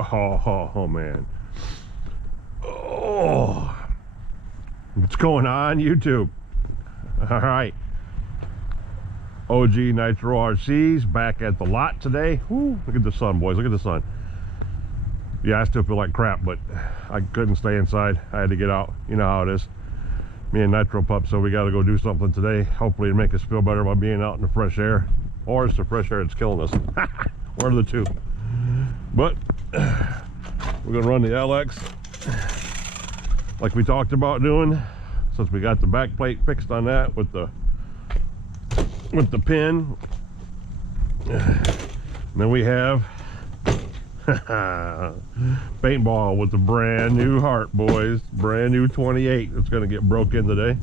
Oh man. Oh, what's going on YouTube? All right, OG Nitro RC's back at the lot today. Woo, look at the sun, boys. Look at the sun. Yeah, I still feel like crap, but I couldn't stay inside. I had to get out. You know how it is. Me and Nitro Pup, so we got to go do something today. Hopefully to make us feel better by being out in the fresh air. Or it's the fresh air that's killing us. One of the two. But we're going to run the LX like we talked about doing, since we got the back plate fixed on that with the pin. And then we have paintball with the brand new heart, boys. Brand new 28. It's going to get broke in today.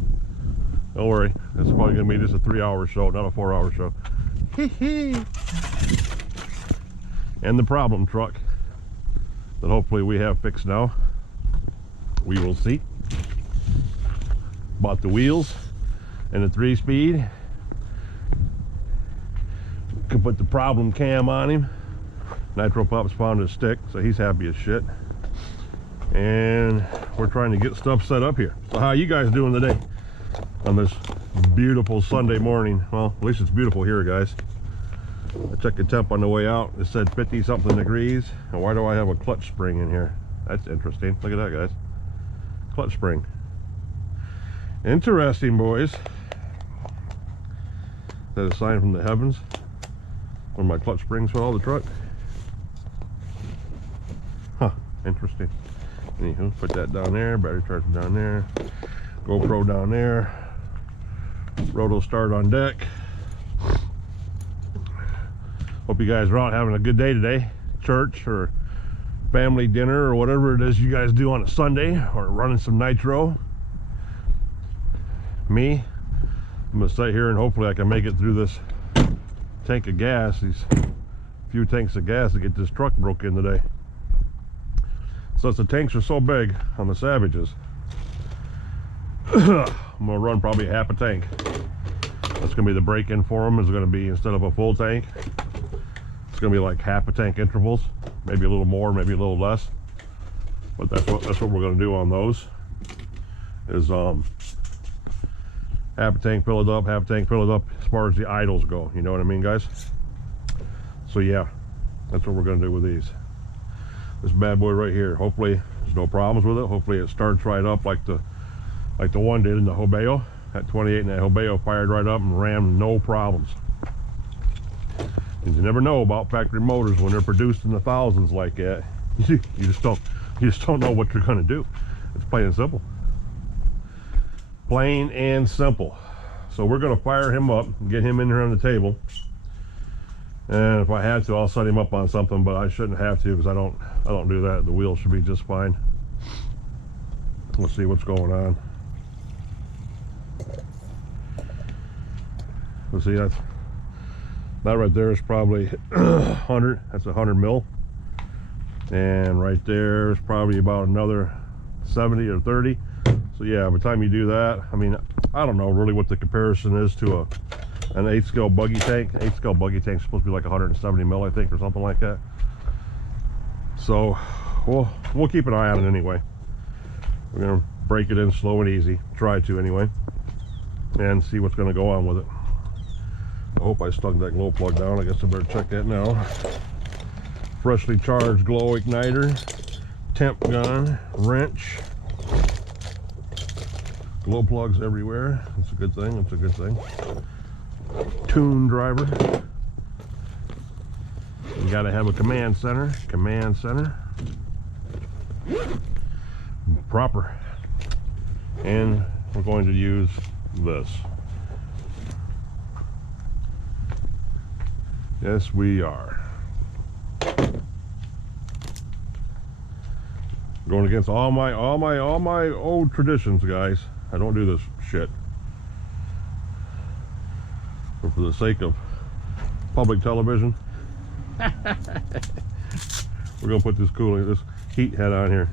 Don't worry, it's probably going to be just a 3-hour show, not a 4-hour show. And the problem truck that hopefully we have fixed now. We will see. Bought the wheels and the 3-speed. Could put the problem cam on him. Nitro Pup's found his stick, so he's happy as shit. And we're trying to get stuff set up here. So how you guys doing today on this beautiful Sunday morning? Well, at least it's beautiful here, guys. I checked the temp on the way out. It said 50 something degrees. And why do I have a clutch spring in here? That's interesting. Look at that, guys. Clutch spring. Interesting, boys. Is that a sign from the heavens? When my clutch springs fell out of the truck? Huh, interesting. Anywho, put that down there, battery charger down there, GoPro down there, roto start on deck. Hope you guys are out having a good day today. Church or family dinner or whatever it is you guys do on a Sunday, or running some nitro. Me, I'm gonna sit here and hopefully I can make it through this tank of gas, these few tanks of gas, to get this truck broke in today. Since the tanks are so big on the Savages, I'm gonna run probably half a tank. That's gonna be the break-in for them. Is gonna be, instead of a full tank, it's gonna be like half a tank intervals, maybe a little more, maybe a little less. But that's what we're gonna do on those. Is half a tank, fill it up, half a tank, fill it up, as far as the idles go. You know what I mean, guys? So yeah, that's what we're gonna do with these. This bad boy right here, hopefully there's no problems with it. Hopefully it starts right up like the one did in the Hobeo. That 28 in that Hobeo fired right up and ran, no problems. And you never know about factory motors when they're produced in the thousands like that. You just don't know what you're gonna do. It's plain and simple. Plain and simple. So we're gonna fire him up and get him in here on the table. And if I had to, I'll set him up on something, but I shouldn't have to, because I don't do that. The wheels should be just fine. Let's see what's going on. Let's see, that right there is probably 100. That's 100 mil. And right there is probably about another 70 or 30. So yeah, by the time you do that, I mean, I don't know really what the comparison is to an 8-scale buggy tank. 8-scale buggy tank is supposed to be like 170 mil, I think, or something like that. So we'll keep an eye on it anyway. We're gonna break it in slow and easy, try to anyway, and see what's gonna go on with it. I hope I stuck that glow plug down. I guess I better check that now. Freshly charged glow igniter, temp gun, wrench, glow plugs everywhere. That's a good thing. That's a good thing. Tune driver. You got to have a command center. Command center. Proper. And we're going to use this. Yes, we are. Going against all my old traditions, guys. I don't do this shit. But for the sake of public television, we're gonna put this heat head on here.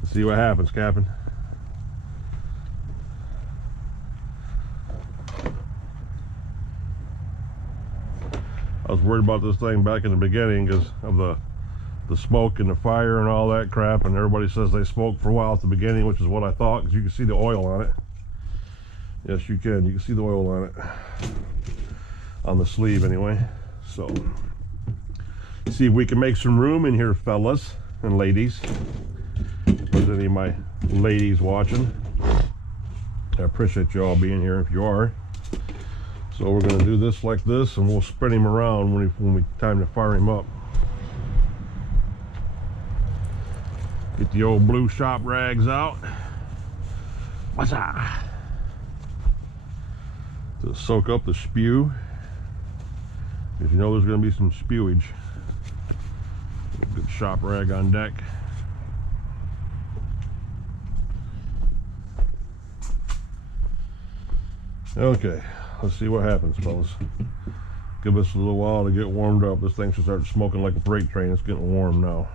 Let's see what happens, Captain. I was worried about this thing back in the beginning because of the smoke and the fire and all that crap, and everybody says they smoke for a while at the beginning, which is what I thought, because you can see the oil on it. Yes, you can see the oil on it, on the sleeve anyway. So see if we can make some room in here, fellas and ladies. If there's any of my ladies watching, I appreciate you all being here if you are. So we're going to do this like this, and we'll spread him around when we time to fire him up. Get the old blue shop rags out. What's that? To soak up the spew. Because you know there's going to be some spewage. Good shop rag on deck. Okay, let's see what happens, fellas. Give us a little while to get warmed up. This thing should start smoking like a freight train. It's getting warm now.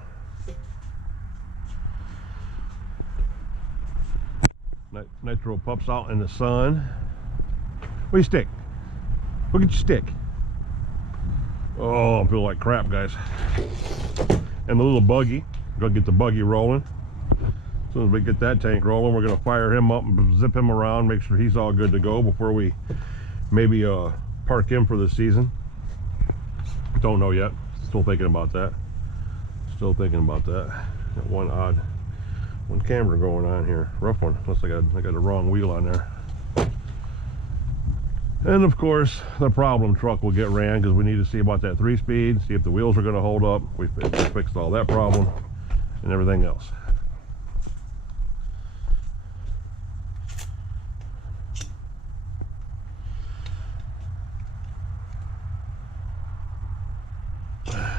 Nitro pups out in the sun. Where your stick? Look at your stick. Oh, I feel like crap, guys. And the little buggy. Gonna get the buggy rolling. As soon as we get that tank rolling, we're gonna fire him up and zip him around, make sure he's all good to go before we maybe park him for the season. Don't know yet. Still thinking about that. Still thinking about that. Got one camera going on here. Rough one. Unless I got the wrong wheel on there. And of course, the problem truck will get ran because we need to see about that 3-speed, see if the wheels are going to hold up. We fixed all that problem and everything else.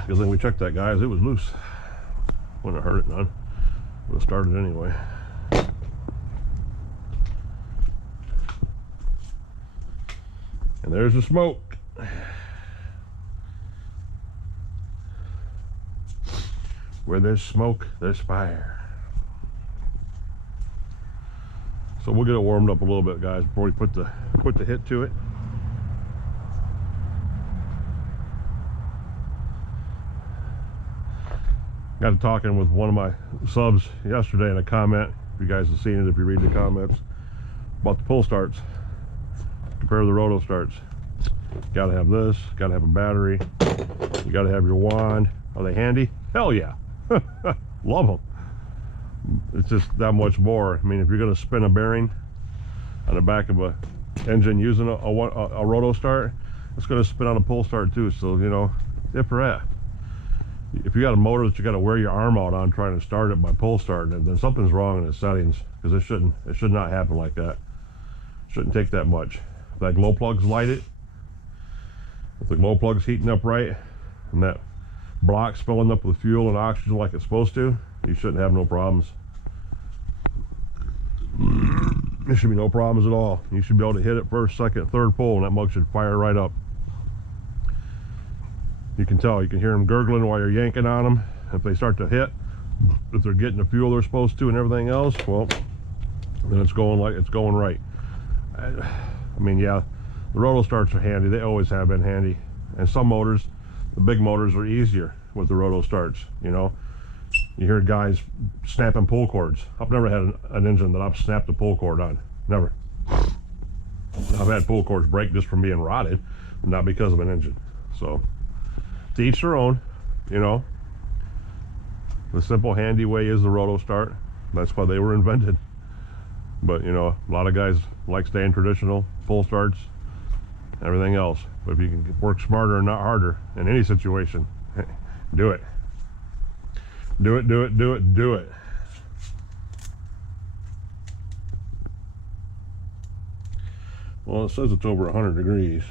Good thing we checked that, guys. It was loose. Wouldn't have hurt it none. Would have started anyway. And there's the smoke. Where there's smoke, there's fire. So we'll get it warmed up a little bit, guys, before we put the hit to it. Got to talking with one of my subs yesterday in a comment. If you guys have seen it, if you read the comments, about the pull starts. Compare the roto starts. Got to have this. Got to have a battery. You got to have your wand. Are they handy? Hell yeah. Love them. It's just that much more. I mean, if you're going to spin a bearing on the back of a engine using a roto start, it's going to spin on a pull start too. So, you know, if for that. If you got a motor that you got to wear your arm out on trying to start it by pull start, then something's wrong in the settings, because it should not happen like that. Shouldn't take that much. If that glow plug's lighted, if the glow plug's heating up right, and that block's filling up with fuel and oxygen like it's supposed to, you shouldn't have no problems. There should be no problems at all. You should be able to hit it first, second, third pull, and that mug should fire right up. You can tell, you can hear them gurgling while you're yanking on them. If they start to hit, if they're getting the fuel they're supposed to and everything else, well, then it's going right. I mean, yeah, the roto starts are handy. They always have been handy. And some motors, the big motors, are easier with the roto starts, you know. You hear guys snapping pull cords. I've never had an engine that I've snapped a pull cord on. Never. I've had pull cords break just from being rotted, not because of an engine. So to each their own, you know. The simple, handy way is the roto start. That's why they were invented. But, you know, a lot of guys like staying traditional, full starts, everything else. But if you can work smarter and not harder in any situation, do it. Do it, do it, do it, do it. Well, it says it's over 100 degrees.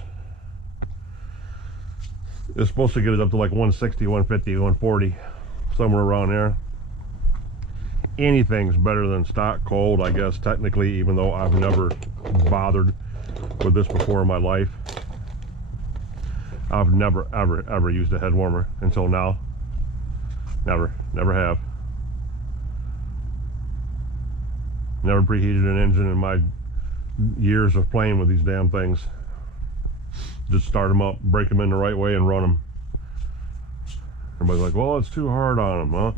It's supposed to get it up to like 160, 150, 140, somewhere around there. Anything's better than stock cold, I guess, technically, even though I've never bothered with this before in my life. I've never, ever used a head warmer until now. Never have. Never preheated an engine in my years of playing with these damn things. just start them up, break them in the right way, and run them. Everybody's like, well, it's too hard on them. Well,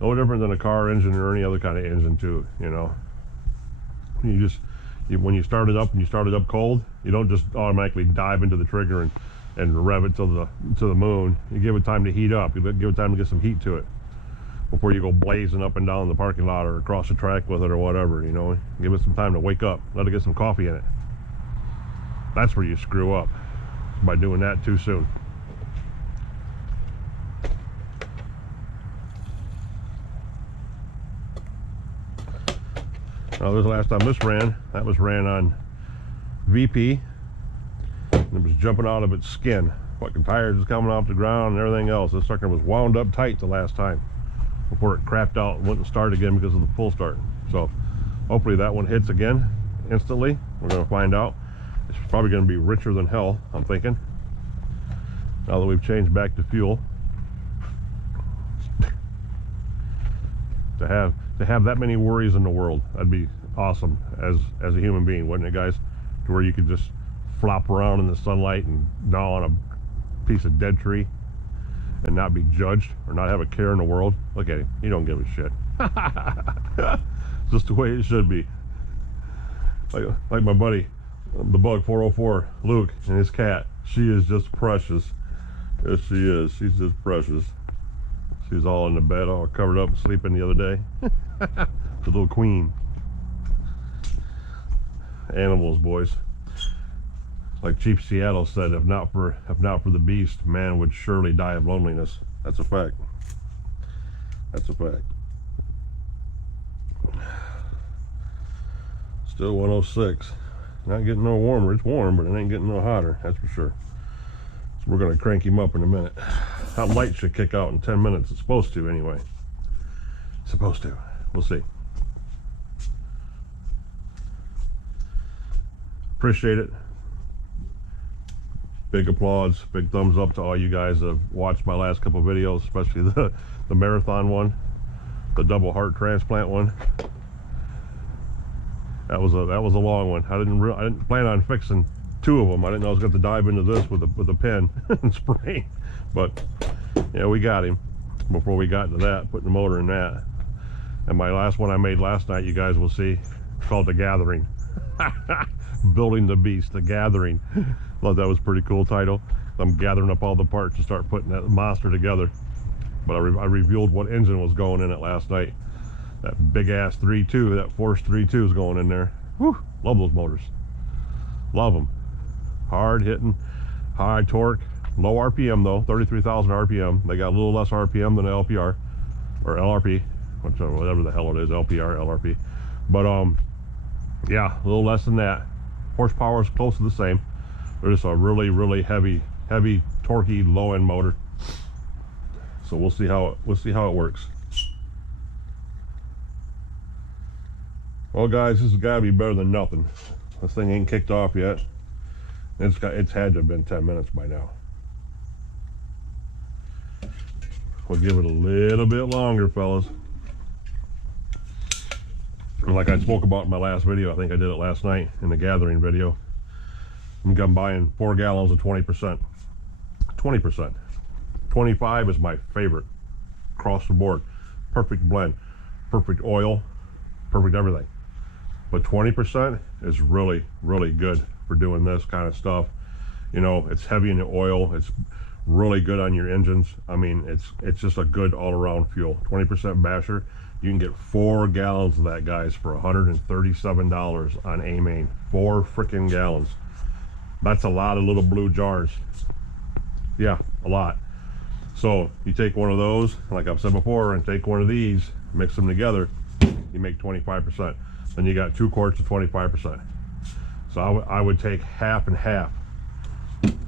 no different than a car engine or any other kind of engine too, you know. When you start it up and you start it up cold, you don't just automatically dive into the trigger and rev it to the moon. You give it time to heat up. You give it time to get some heat to it before you go blazing up and down the parking lot or across the track with it or whatever, you know. Give it some time to wake up. Let it get some coffee in it. That's where you screw up, by doing that too soon. Now, this last time this ran, that was ran on VP, and it was jumping out of its skin. Fucking tires was coming off the ground and everything else. This sucker was wound up tight the last time before it crapped out and wouldn't start again because of the full start. So hopefully that one hits again instantly. We're going to find out. It's probably going to be richer than hell, I'm thinking, now that we've changed back to fuel. To have that many worries in the world, that'd be awesome as a human being, wouldn't it, guys? To where you could just flop around in the sunlight and gnaw on a piece of dead tree and not be judged or not have a care in the world. Look at him, he don't give a shit. Just the way it should be. Like my buddy, the Bug 404, Luke, and his cat. She is just precious. Yes, she is. She's just precious. She was all in the bed, all covered up, sleeping the other day. The little queen. Animals, boys. Like Chief Seattle said, if not for the beast, man would surely die of loneliness. That's a fact. That's a fact. Still 106. Not getting no warmer. It's warm, but it ain't getting no hotter. That's for sure. So we're gonna crank him up in a minute. That light should kick out in 10 minutes. It's supposed to anyway. Supposed to. We'll see. Appreciate it. Big applause, big thumbs up to all you guys that have watched my last couple videos, especially the marathon one, the double heart transplant one. That was a long one. I didn't plan on fixing 2 of them. I didn't know I was going to dive into this with a pen and spray. But yeah, we got him before we got into that, putting the motor in that. And my last one I made last night, you guys will see, called The Gathering. Building the Beast, The Gathering. Thought that was a pretty cool title. I'm gathering up all the parts to start putting that monster together. But I revealed what engine was going in it last night. That big ass 3.2, that Force 3.2 is going in there. Whew, love those motors. Love them. Hard hitting, high torque, low RPM though, 33,000 RPM. They got a little less RPM than the LPR or LRP, whatever the hell it is, LPR, LRP. But yeah, a little less than that. Horsepower is close to the same. They're just a really, really heavy, torquey, low end motor. So we'll see how it works. Well, guys, this has got to be better than nothing. This thing ain't kicked off yet. It's had to have been 10 minutes by now. We'll give it a little bit longer, fellas. And like I spoke about in my last video, I think I did it last night in the gathering video, I'm buying 4 gallons of 20%. 20%. 25 is my favorite. Across the board. Perfect blend. Perfect oil. Perfect everything. But 20% is really, really good for doing this kind of stuff. You know, it's heavy in the oil. It's really good on your engines. I mean, it's just a good all-around fuel. 20% basher. You can get 4 gallons of that, guys, for $137 on A-Main. 4 freaking gallons. That's a lot of little blue jars. Yeah, a lot. So you take one of those, like I've said before, and take one of these, mix them together, you make 25%. Then you got 2 quarts of 25%. So I would take half and half.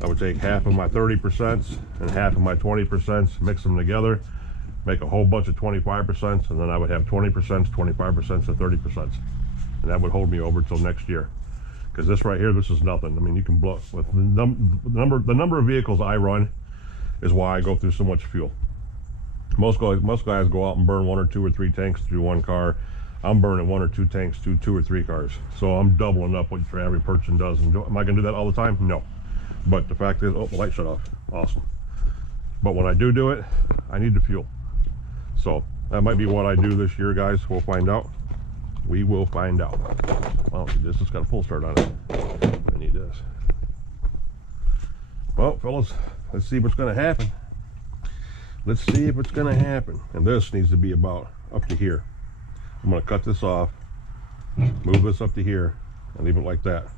I would take half of my 30% and half of my 20%, mix them together, make a whole bunch of 25%, and then I would have 20%, 25%, and 30%. And that would hold me over till next year. Because this right here, this is nothing. I mean, you can blow with the number of vehicles I run is why I go through so much fuel. Most guys go out and burn 1 or 2 or 3 tanks through one car. I'm burning 1 or 2 tanks through 2 or 3 cars. So I'm doubling up what your average person does. And am I going to do that all the time? No. But the fact is, oh, the light shut off. Awesome. But when I do it, I need the fuel. So that might be what I do this year, guys. We'll find out. We will find out. Oh, this has got a pull start on it. I need this. Well, fellas, let's see what's going to happen. Let's see if it's going to happen. And this needs to be about up to here. I'm going to cut this off, move this up to here, and leave it like that.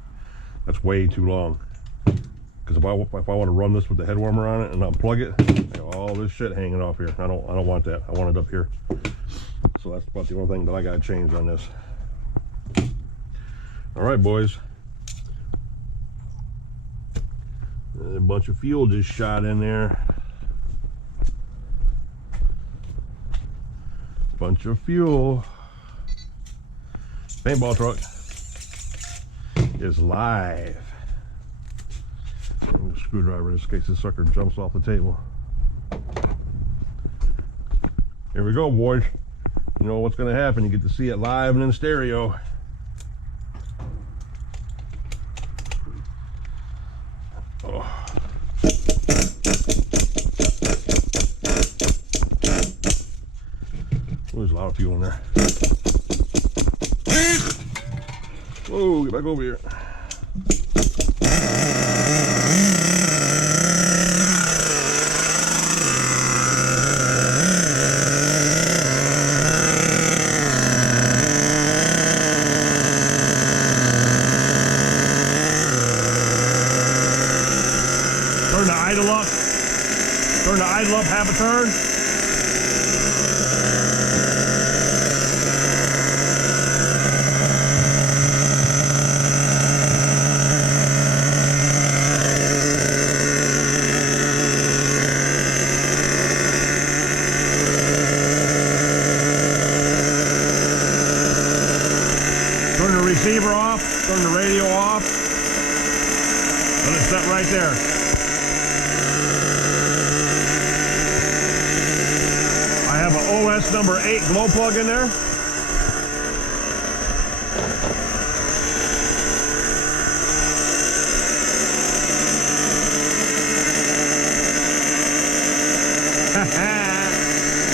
That's way too long. Because if I want to run this with the head warmer on it and unplug it, I got all this shit hanging off here. I don't want that. I want it up here. So that's about the only thing that I got to change on this. All right, boys. A bunch of fuel just shot in there. Bunch of fuel. Paintball truck is live. A screwdriver in case this sucker jumps off the table. Here we go, boys. You know what's going to happen. You get to see it live and in stereo. Oh. There's a lot of fuel in there. Whoa, get back over here. Turn the idle up. Turn the idle up half a turn. Turn the receiver off. Turn the radio off. Let it set right there. I have an OS number 8 glow plug in there.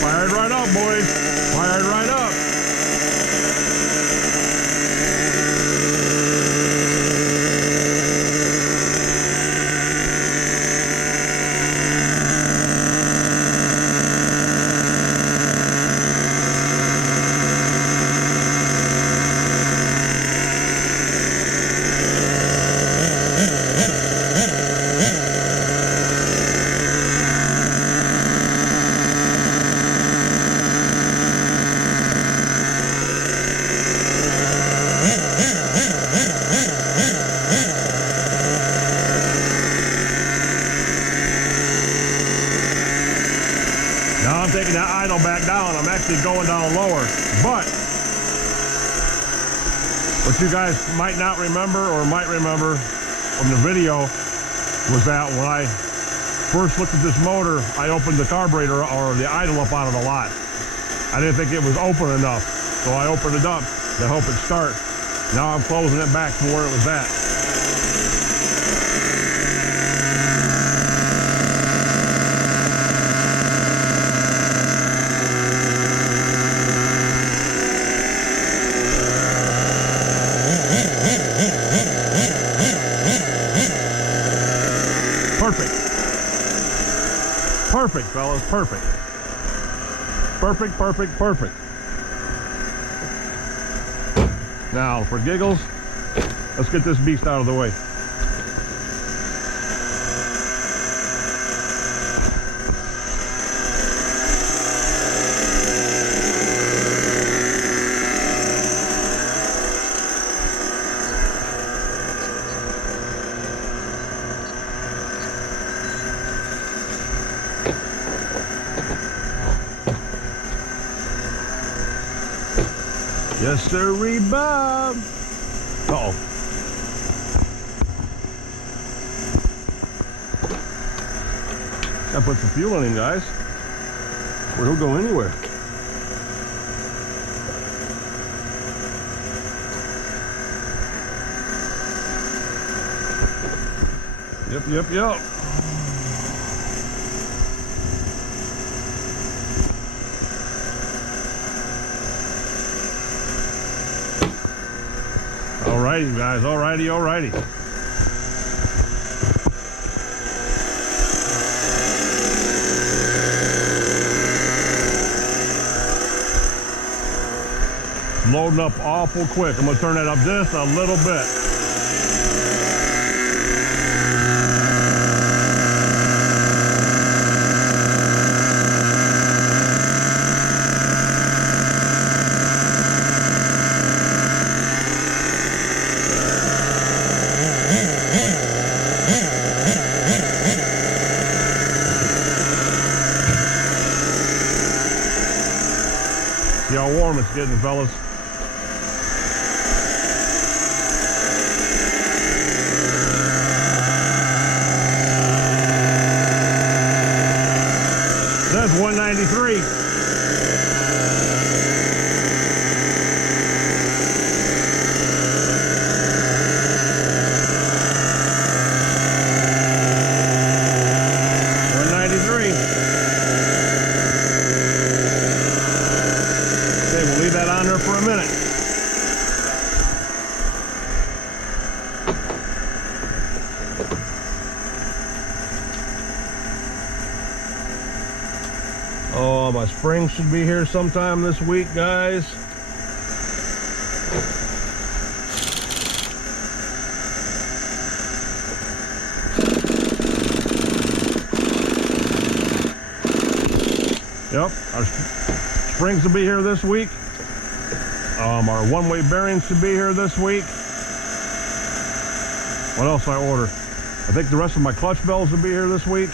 Fired right up, boys. Fired right up. Now I'm taking that idle back down. I'm actually going down lower. But what you guys might not remember or might remember from the video was that when I first looked at this motor, I opened the carburetor or the idle up out of the lot. I didn't think it was open enough, so I opened it up to help it start. Now I'm closing it back to where it was at. Perfect. Perfect, fellas, perfect. Perfect, perfect, perfect. Now, for giggles, let's get this beast out of the way. Yes, sirree, Bob. Uh-oh. Gotta put some fuel in him, guys, or he'll go anywhere. Yep. Alrighty, guys. Alrighty. Loading up awful quick. I'm gonna turn that up just a little bit. See how warm it's getting, fellas. That's 193. Okay, we'll leave that on there for a minute. Oh, my springs should be here sometime this week, guys. Yep, our springs will be here this week. Our one-way bearings should be here this week. What else did I order? I think the rest of my clutch bells will be here this week.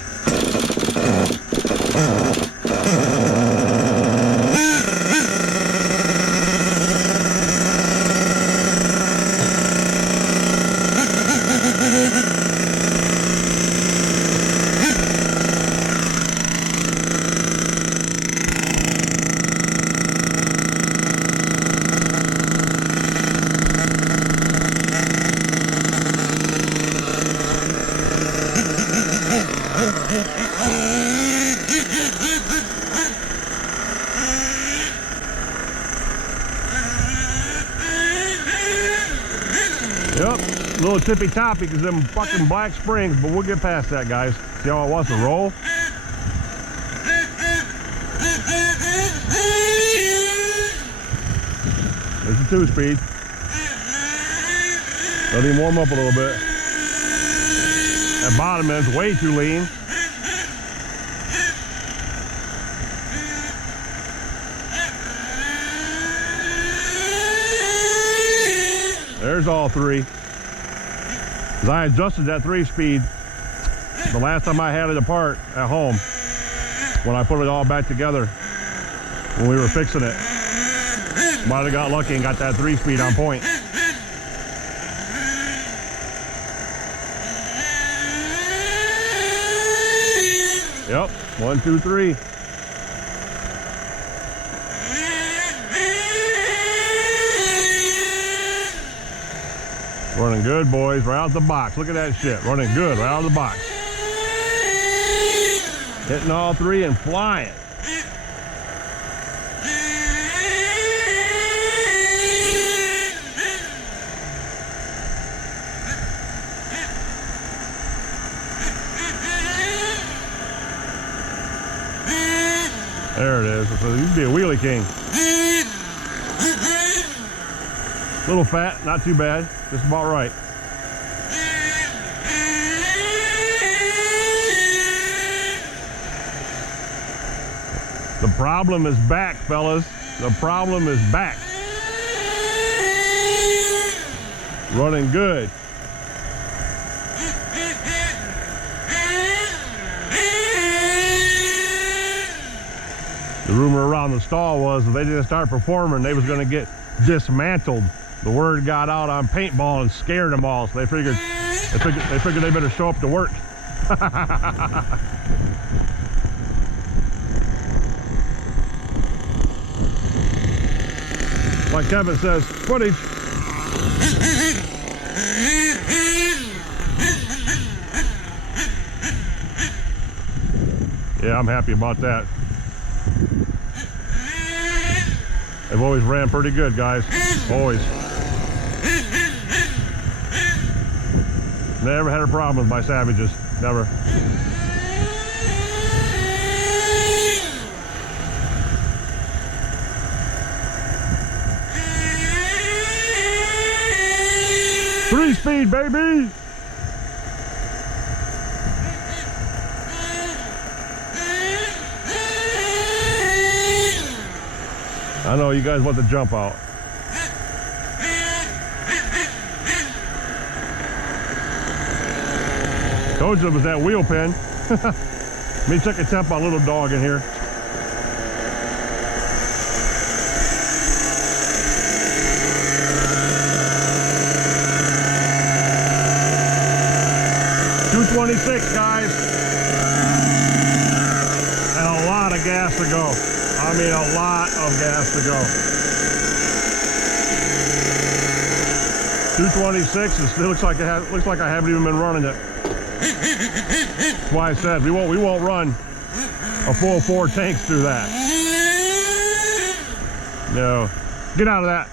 Yep, a little tippy toppy because them fucking black springs, but we'll get past that, guys. See how it wants to roll? There's the 2-speed. Let him warm up a little bit. That bottom end's way too lean. There's all three. Because I adjusted that 3-speed the last time I had it apart at home when I put it all back together when we were fixing it. Might have got lucky and got that 3-speed on point. Yep, 1, 2, 3. Running good, boys, right out the box. Look at that shit, running good right out of the box. Hitting all three and flying. There it is. So you can be a wheelie king. Little fat, not too bad. Just about right. The problem is back, fellas. The problem is back. Running good. The rumor around the stall was if they didn't start performing, they was going to get dismantled. The word got out on Paintball and scared them all, so they figured they better show up to work. Like Kevin says, footage. Yeah, I'm happy about that. They've always ran pretty good, guys. Always. Never had a problem with my Savages. Never. Three-speed, baby! I know you guys want to jump out. Told you it was that wheel pin. Let me check a temp on little dog in here. .226, guys. And a lot of gas to go. I mean, a lot of gas to go. 226. It looks like I haven't even been running it. That's why I said we won't run a full 4 tanks through that. No, get out of that.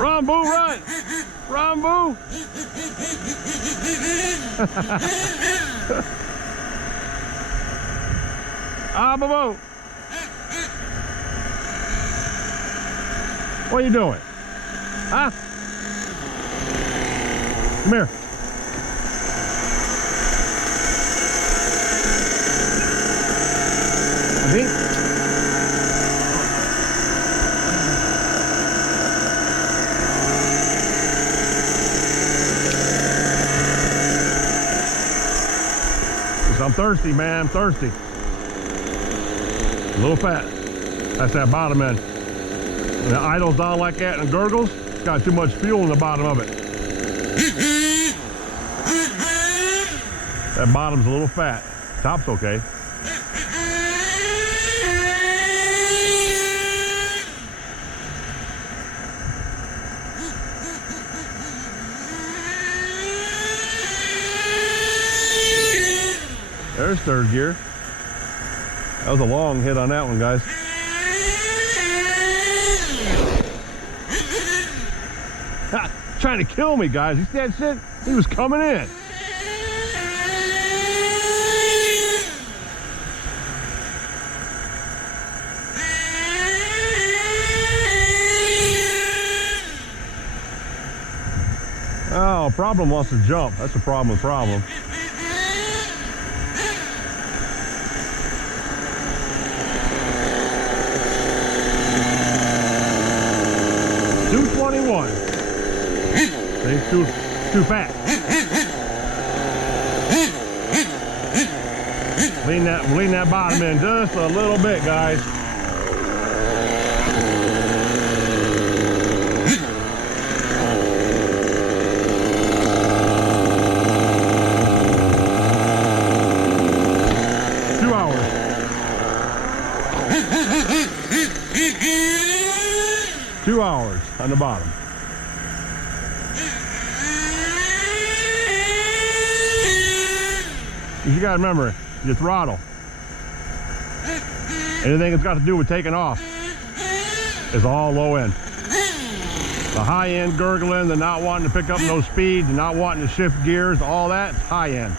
Run, boo, run! Run, boo! Ah, boo! What are you doing? Huh? Come here. See? I'm thirsty, man. I'm thirsty. A little fat. That's that bottom end. When it idles down like that and gurgles, it's got too much fuel in the bottom of it. That bottom's a little fat. Top's okay. There's third gear. That was a long hit on that one, guys. Ha, trying to kill me, guys. You see that shit? He was coming in. Oh, problem wants to jump. That's a problem. 221. See, too fat. Lean that bottom in just a little bit, guys. Two hours on the bottom. You gotta remember, your throttle, anything that's got to do with taking off, is all low end. The high end gurgling, the not wanting to pick up no speed, the not wanting to shift gears, all that's high end.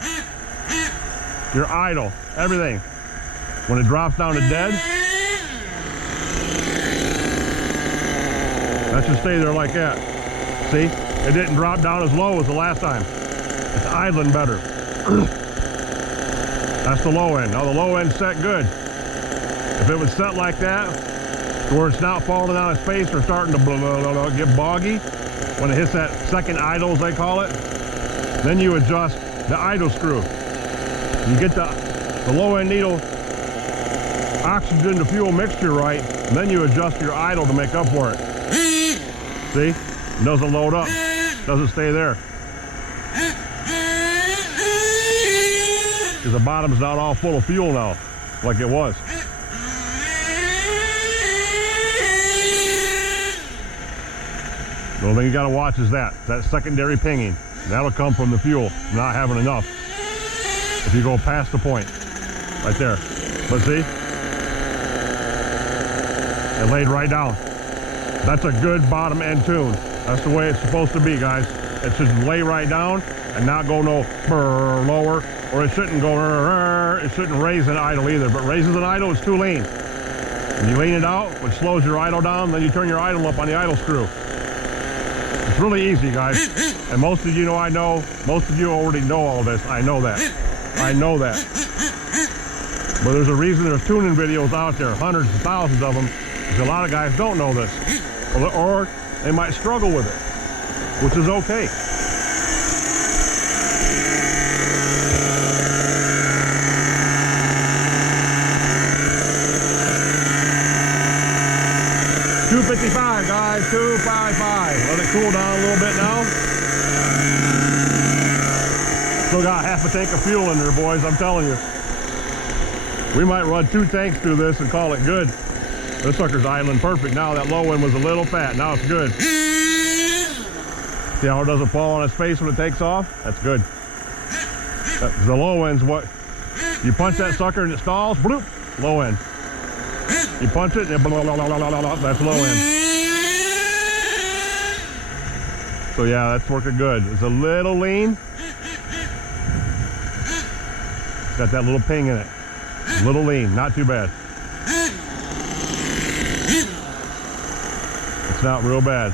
Your idle, everything. When it drops down to dead, that should stay there like that. See? It didn't drop down as low as the last time. It's idling better. That's the low end. Now the low end's set good. If it was set like that, where it's not falling out of space or starting to get boggy, when it hits that second idle, as they call it, then you adjust the idle screw. You get the low end needle oxygen to fuel mixture right, and then you adjust your idle to make up for it. See? It doesn't load up. Doesn't stay there. Because the bottom's not all full of fuel now, like it was. The only thing you gotta watch is that secondary pinging. That'll come from the fuel not having enough. If you go past the point, right there. But see, it laid right down. That's a good bottom end tune. That's the way it's supposed to be, guys. It should lay right down and not go no lower, or it shouldn't go, it shouldn't raise an idle either. But raises an idle, it's too lean. When you lean it out, which slows your idle down, then you turn your idle up on the idle screw. It's really easy, guys. And most of you know most of you already know all this. I know that. I know that. But there's a reason there's tuning videos out there, hundreds of thousands of them, because a lot of guys don't know this. Or they might struggle with it, which is okay. $255, guys, $255. Let it cool down a little bit now. Still got half a tank of fuel in there, boys, I'm telling you. We might run 2 tanks through this and call it good. This sucker's idling perfect now. That low end was a little fat. Now it's good. See how it doesn't fall on its face when it takes off? That's good. The low end's what you punch that sucker and it stalls. Bloop, low end. You punch it and blah, blah, blah, blah, blah, blah, that's low end. So yeah, that's working good. It's a little lean. Got that little ping in it. A little lean, not too bad. It's not real bad.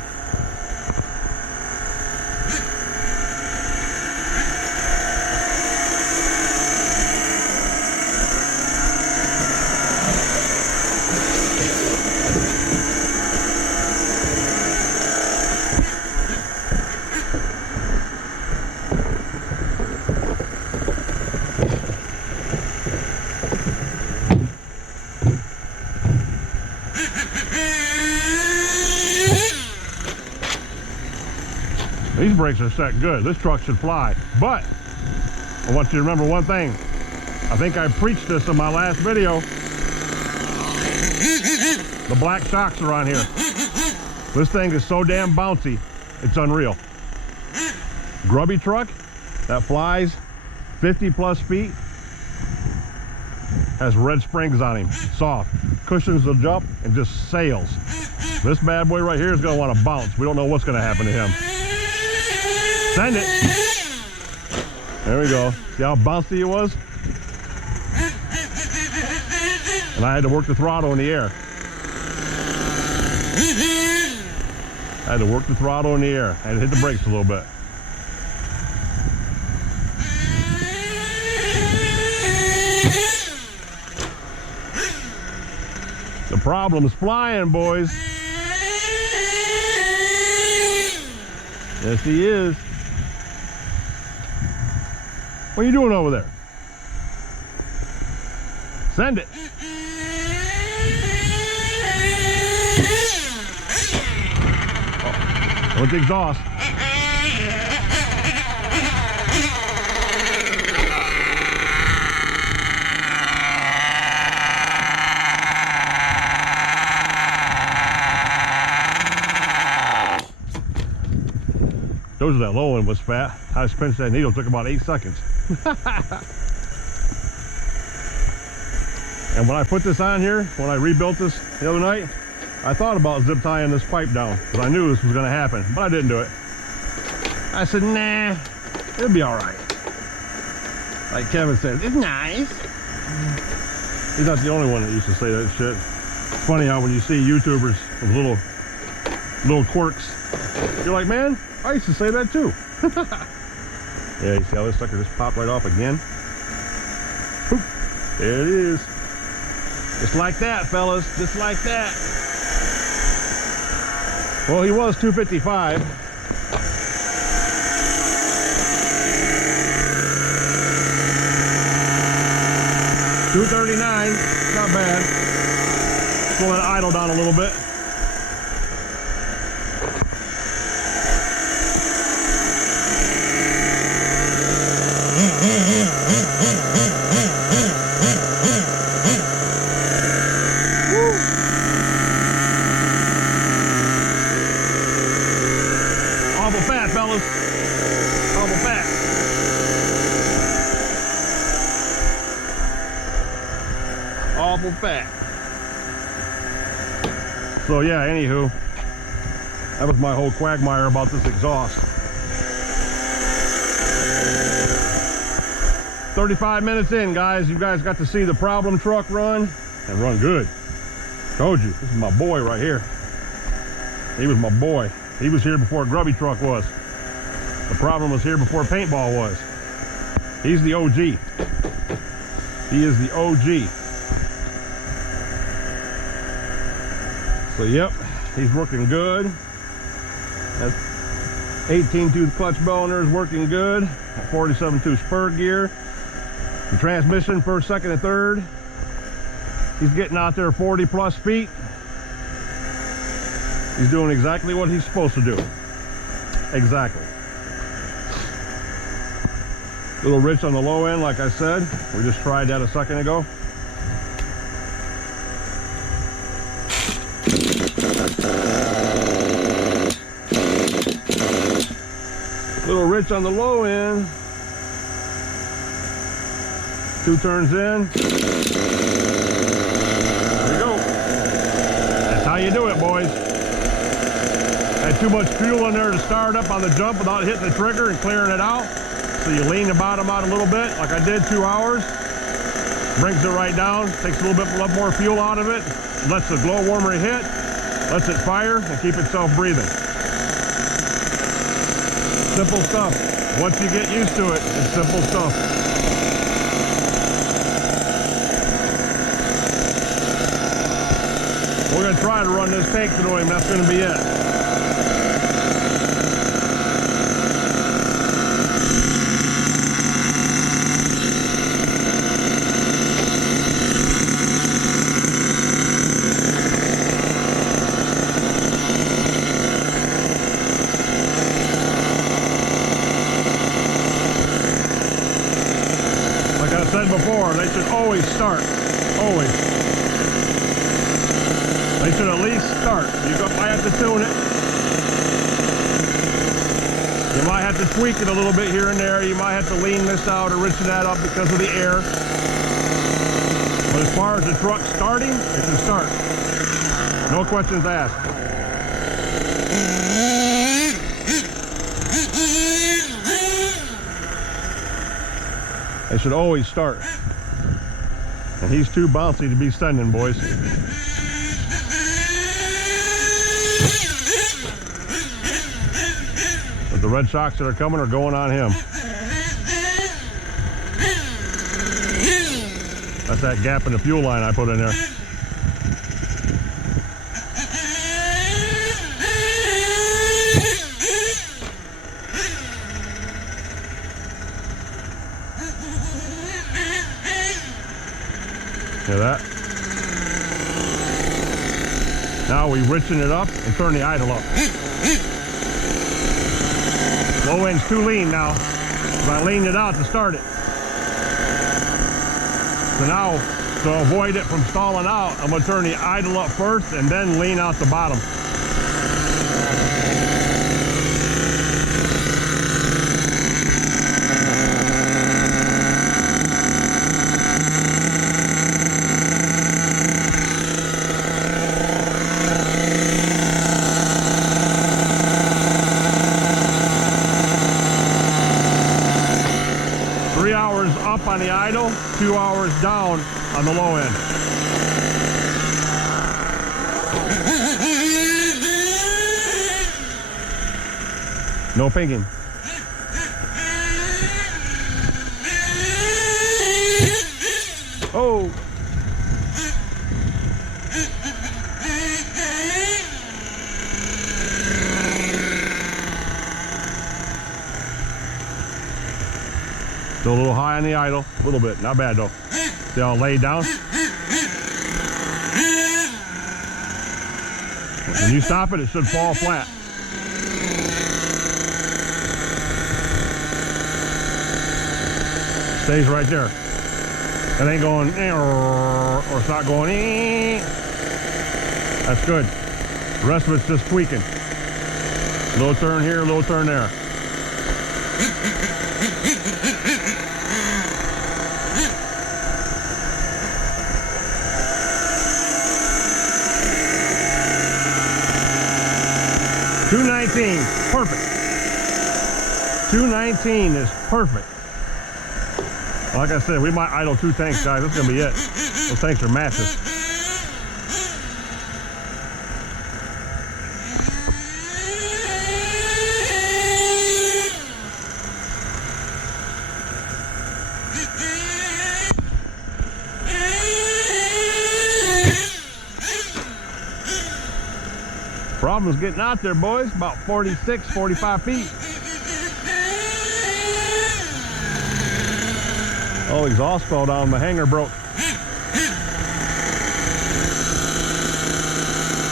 These brakes are set good. This truck should fly. But I want you to remember one thing. I think I preached this in my last video. The black shocks are on here. This thing is so damn bouncy, it's unreal. Grubby truck that flies 50 plus feet has red springs on him, soft. Cushions the jump and just sails. This bad boy right here is gonna want to bounce. We don't know what's gonna happen to him. Send it. There we go. See how bouncy it was? And I had to work the throttle in the air. I had to work the throttle in the air. I had to hit the brakes a little bit. The problem's flying, boys. Yes, he is. What are you doing over there? Send it. Oh, with the exhaust. Those that low end was fat. I just pinched that needle, took about 8 seconds. And when I put this on here, when I rebuilt this the other night, I thought about zip tying this pipe down because I knew this was going to happen, but I didn't do it. I said, nah, it'll be all right. Like Kevin said, it's nice. He's not the only one that used to say that shit. It's funny how when you see YouTubers with little quirks, you're like, man, I used to say that too. Yeah, you see how this sucker just popped right off again? Boop. There it is. Just like that, fellas. Just like that. Well, he was 255. $239. Not bad. Slow that idle down a little bit. fat, fellas. Awful fat. Awful fat. So yeah, anywho, that was my whole quagmire about this exhaust. 35 minutes in, guys. You guys got to see the problem truck run and run good. Told you, this is my boy right here. He was my boy. He was here before Grubby Truck was. The problem was here before Paintball was. He's the OG. He is the OG. So yep, he's working good. That 18-tooth clutch bell in there is working good. 47-tooth spur gear. The transmission, first, second, and third. He's getting out there 40 plus feet. He's doing exactly what he's supposed to do. Exactly. A little rich on the low end, like I said. We just tried that a second ago. A little rich on the low end. 2 turns in. There you go. That's how you do it, boys. Had too much fuel in there to start up on the jump without hitting the trigger and clearing it out. So you lean the bottom out a little bit, like I did, 2 hours. Brings it right down, takes a little bit more fuel out of it, lets the glow warmer hit, lets it fire, and keep itself breathing. Simple stuff. Once you get used to it, it's simple stuff. We're going to try to run this tank through him. That's going to be it. Like I said before, they should always start. Always. They should at least start. You might have to tune it. You might have to tweak it a little bit here and there. You might have to lean this out or richen that up because of the air. But as far as the truck starting, it can start. No questions asked. They should always start. And he's too bouncy to be sending, boys. But the red shocks that are coming are going on him. That's that gap in the fuel line I put in there. Hear that? Now we richen it up and turn the idle up. Low end's too lean now. I leaned it out to start it. So now, to avoid it from stalling out, I'm going to turn the idle up first and then lean out the bottom. Up on the idle, 2 hours down on the low end. No pinging. Oh! Still a little high on the idle, a little bit, not bad though. See how it laid down? When you stop it, it should fall flat. Stays right there. It ain't going, or it's not going, that's good. The rest of it's just tweaking. Little turn here, little turn there. $219, perfect. $219 is perfect. Like I said, we might idle 2 tanks, guys. That's gonna be it. Those tanks are massive. Problem is getting out there, boys. About 46, 45 feet. Oh, exhaust fell down. My hanger broke.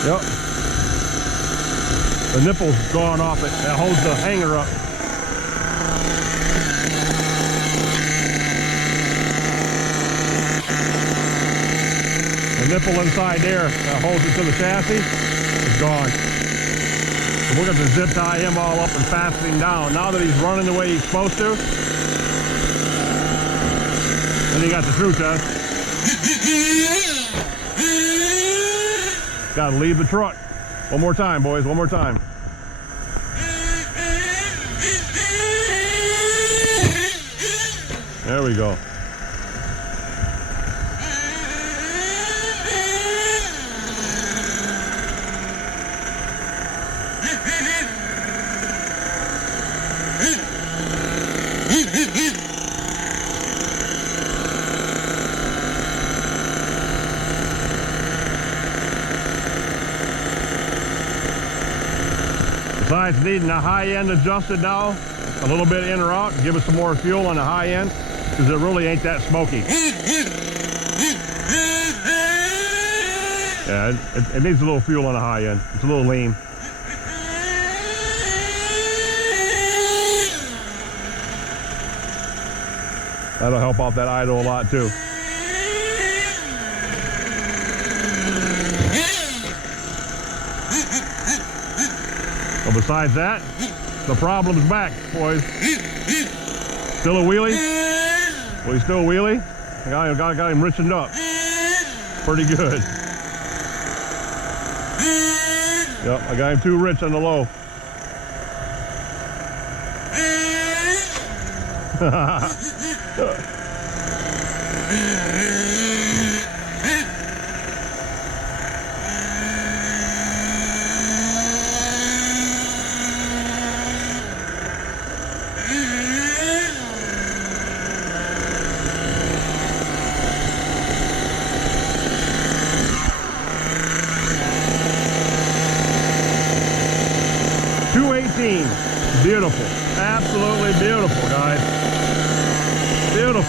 Yep. The nipple's gone off it. That holds the hanger up. The nipple inside there that holds it to the chassis is gone. So we're going to zip tie him all up and fasten him down. Now that he's running the way he's supposed to, then he got the true test. Got to leave the truck. One more time, boys. One more time. There we go. Besides needing a high end adjusted now, a little bit in or out, give us some more fuel on the high end, because it really ain't that smoky. Yeah, it needs a little fuel on the high end. It's a little lean. That'll help out that idle a lot too. Well, besides that, the problem's back, boys. Still a wheelie? Well, he's still a wheelie. I got him richened up. Pretty good. Yep, I got him too rich on the low. Beautiful, absolutely beautiful, guys. Beautiful.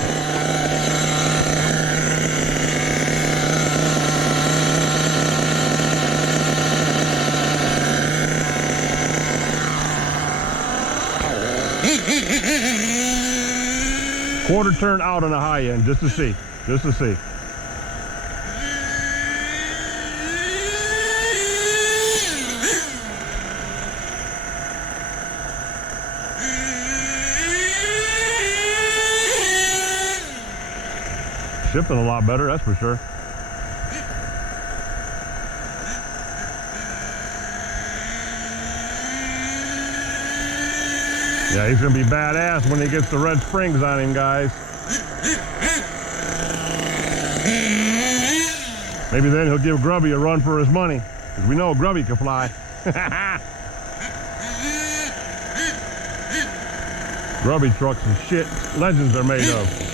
Quarter turn out on the high end, just to see, just to see. Shifting a lot better, that's for sure. Yeah, he's gonna be badass when he gets the red springs on him, guys. Maybe then he'll give Grubby a run for his money, because we know Grubby can fly. Grubby trucks and shit legends are made of.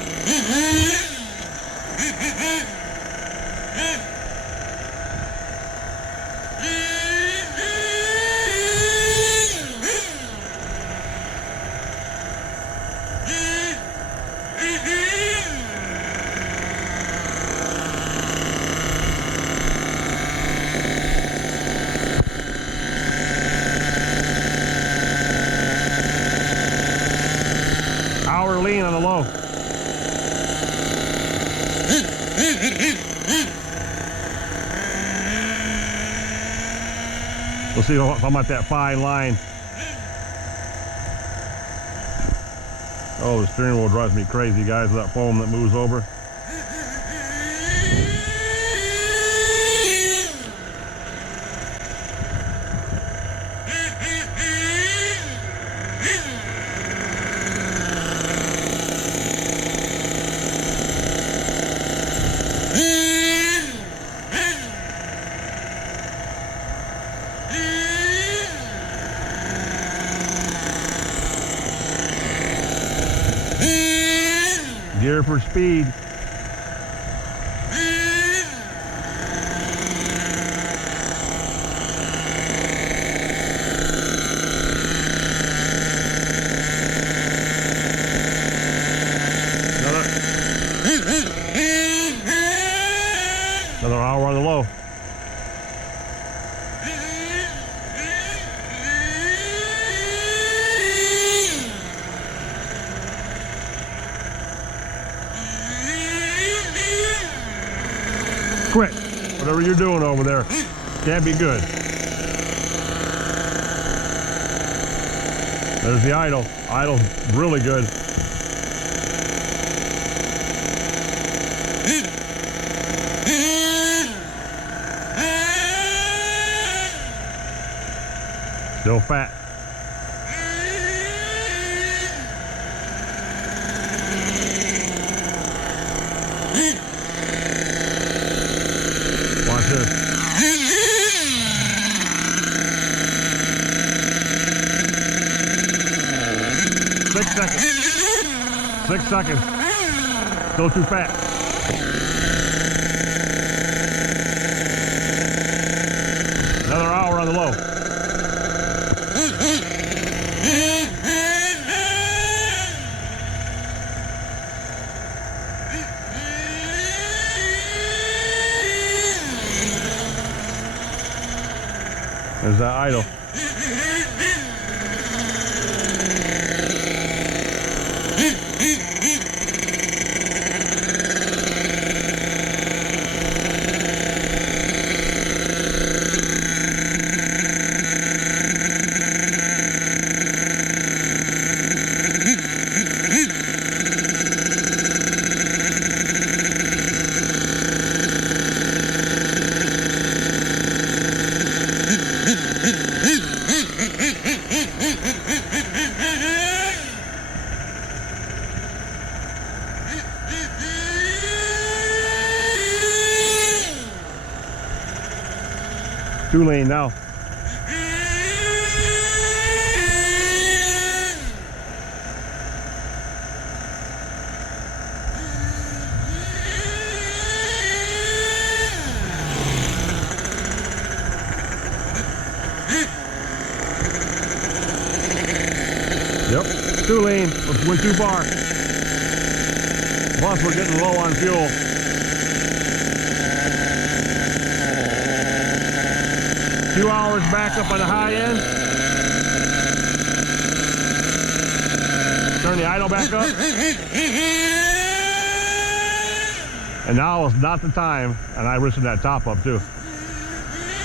Lean on the low. We'll see if I'm at that fine line. Oh, the steering wheel drives me crazy, guys, that foam that moves over. Gear for speed. Another hour on the low. Quit. Whatever you're doing over there can't be good. There's the idle. Idle's really good. Still fat. Watch this. Six seconds. 6 seconds. Still too fat. Another hour on the low. There's that idle. Two lane now. Yep, two lane. Went too far. Plus we're getting low on fuel. Two hours back up on the high end. Turn the idle back up. And now is not the time, and I loosened that top up too.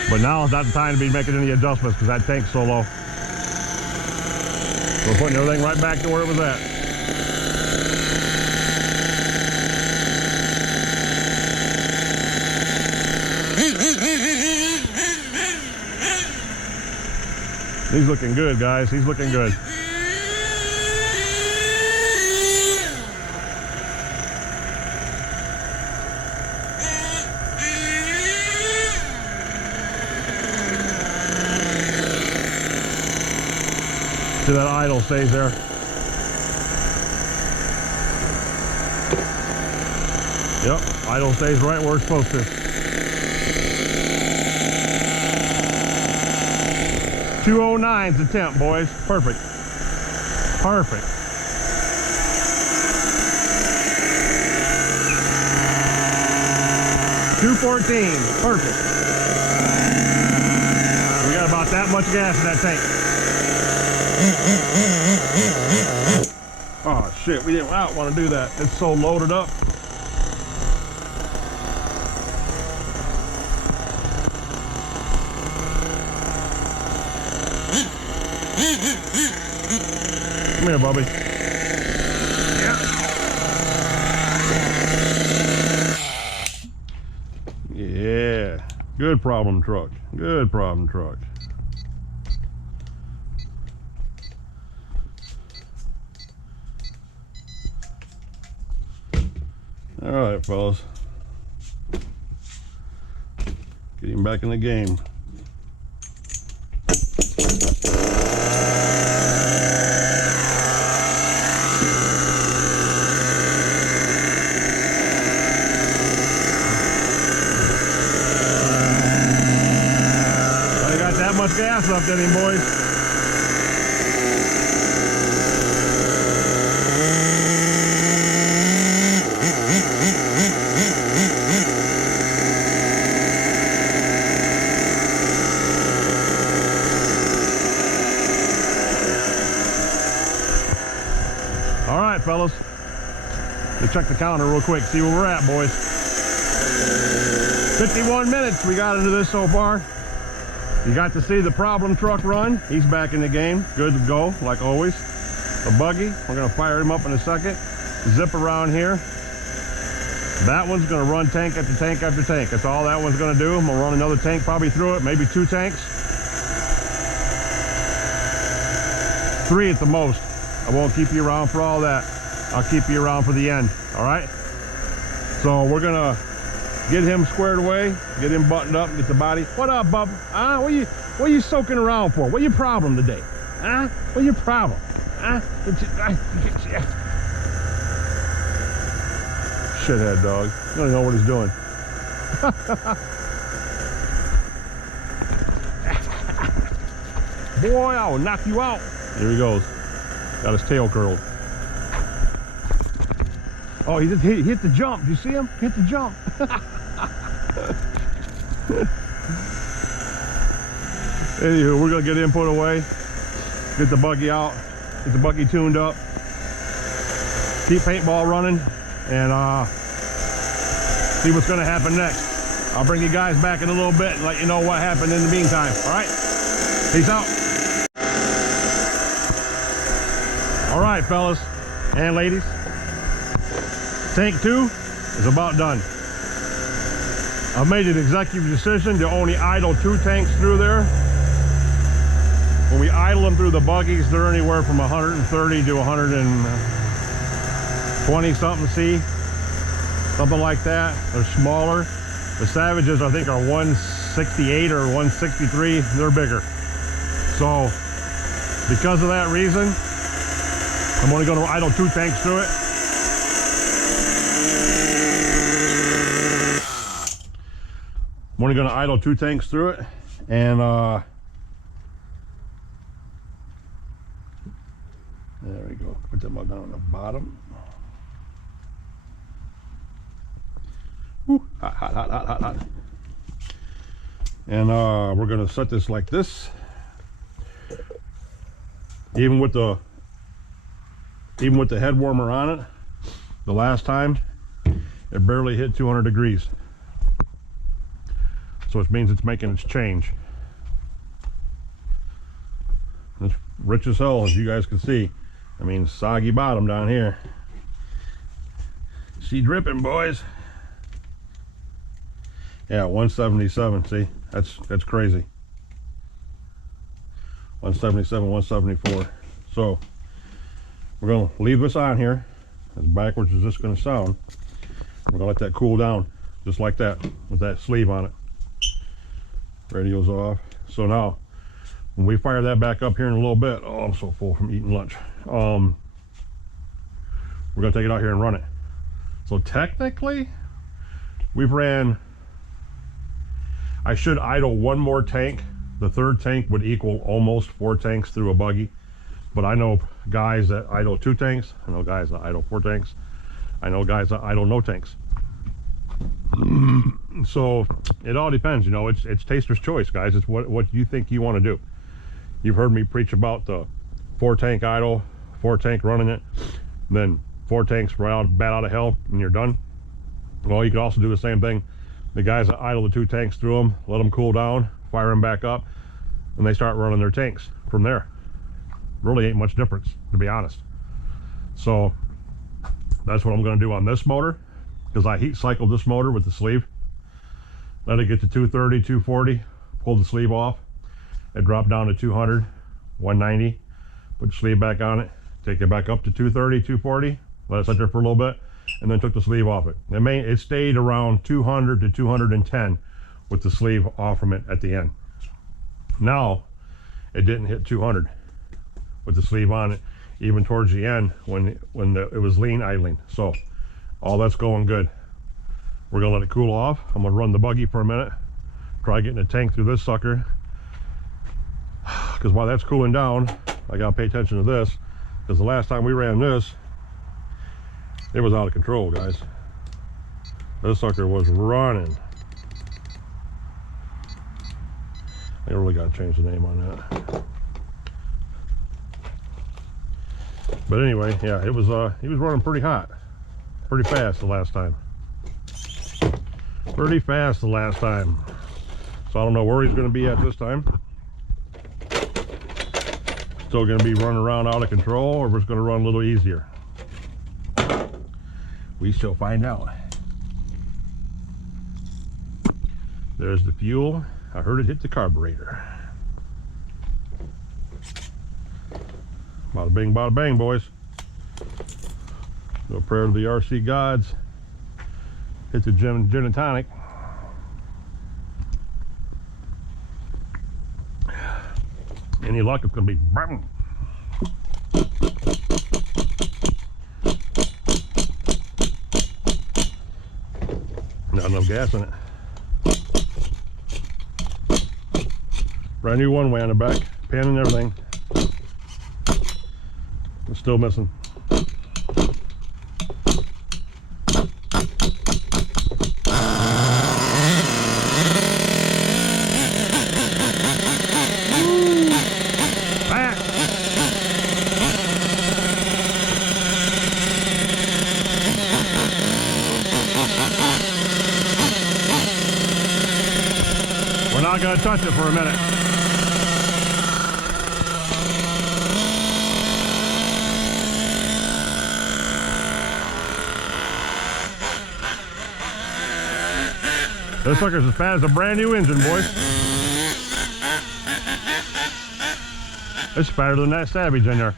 But now is not the time to be making any adjustments because that tank's so low. We're putting everything right back to where it was at. He's looking good, guys. He's looking good. See that idle stays there. Yep, idle stays right where it's supposed to. 209's the temp, boys. Perfect. Perfect. $2.14. Perfect. We got about that much gas in that tank. Oh shit, we didn't want to do that. It's so loaded up. Come here, Bubby. Yeah, good problem truck. Good problem truck. All right, fellas. Get him back in the game. I got that much gas left in him, boys. All right, fellas. Let's check the counter real quick, see where we're at, boys. 51 minutes we got into this so far. You got to see the problem truck run. He's back in the game. Good to go, like always. The buggy, we're gonna fire him up in a second. Zip around here. That one's gonna run tank after tank after tank. That's all that one's gonna do. I'm gonna run another tank probably through it, maybe 2 tanks. 3 at the most. I won't keep you around for all that. I'll keep you around for the end, all right? So we're gonna get him squared away, get him buttoned up, get the body. What up, bub? Huh? What are you soaking around for? What your problem today? Huh? What your problem? Huh? Shithead dog. You don't even know what he's doing. Boy, I will knock you out. Here he goes. Got his tail curled. Oh, he hit the jump. Did you see him? Hit the jump. Anywho, we're gonna get him put away, get the buggy out, get the buggy tuned up, keep paintball running, and see what's gonna happen next. I'll bring you guys back in a little bit and let you know what happened in the meantime. All right? Peace out. All right, fellas and ladies. Tank 2 is about done. I've made an executive decision to only idle 2 tanks through there. When we idle them through the buggies, they're anywhere from 130 to 120 something C, something like that. They're smaller. The Savages, I think, are 168 or 163. They're bigger. So, because of that reason, I'm only going to idle 2 tanks through it. I'm only going to idle 2 tanks through it, and there we go. Put them up down on the bottom. Woo, hot, hot, hot, hot, hot, hot. And we're going to set this like this. Even with the head warmer on it, the last time it barely hit 200 degrees. So it means it's making its change. It's rich as hell, as you guys can see. I mean, soggy bottom down here. See dripping, boys. Yeah, 177. See, that's crazy. 177, 174. So we're gonna leave this on here, as backwards as this is gonna sound. We're gonna let that cool down, just like that, with that sleeve on it. Radio's off. So now, when we fire that back up here in a little bit, oh, I'm so full from eating lunch. We're gonna take it out here and run it. So technically, we've ran, I should idle 1 more tank. The 3rd tank would equal almost 4 tanks through a buggy. But I know guys that idle 2 tanks. I know guys that idle 4 tanks. I know guys that idle no tanks. So it all depends, you know. It's taster's choice, guys. It's what you think you want to do. You've heard me preach about the 4 tank idle, 4 tank running it, then 4 tanks right out, bat out of hell, and you're done. Well, you could also do the same thing. The guys that idle the 2 tanks through them, let them cool down, fire them back up, and they start running their tanks from there. Really ain't much difference, to be honest. So That's what I'm going to do on this motor, because I heat cycled this motor with the sleeve. Let it get to 230, 240, pull the sleeve off. It dropped down to 200, 190, put the sleeve back on it, take it back up to 230, 240, let it sit there for a little bit, and then took the sleeve off it. It stayed around 200 to 210 with the sleeve off from it at the end. Now, it didn't hit 200 with the sleeve on it, even towards the end when it was lean idling. So, all that's going good. We're gonna let it cool off. I'm gonna run the buggy for a minute, try getting a tank through this sucker. Because while that's cooling down, I gotta pay attention to this, because the last time we ran this, it was out of control, guys. This sucker was running. I really gotta change the name on that. But anyway, yeah, it was he was running pretty hot, pretty fast the last time. Pretty fast the last time. So I don't know where he's gonna be at this time. Still going to be running around out of control, or we're just going to run a little easier. We shall find out. There's the fuel. I heard it hit the carburetor. Bada bing, boys. No prayer to the RC gods. Hit the gin and tonic. Any luck, it's going to be boom. Not enough gas in it. Brand new one way on the back, pan and everything. It's still missing. Not gonna touch it for a minute. This sucker's as fast as a brand new engine, boys. It's fatter than that Savage in there.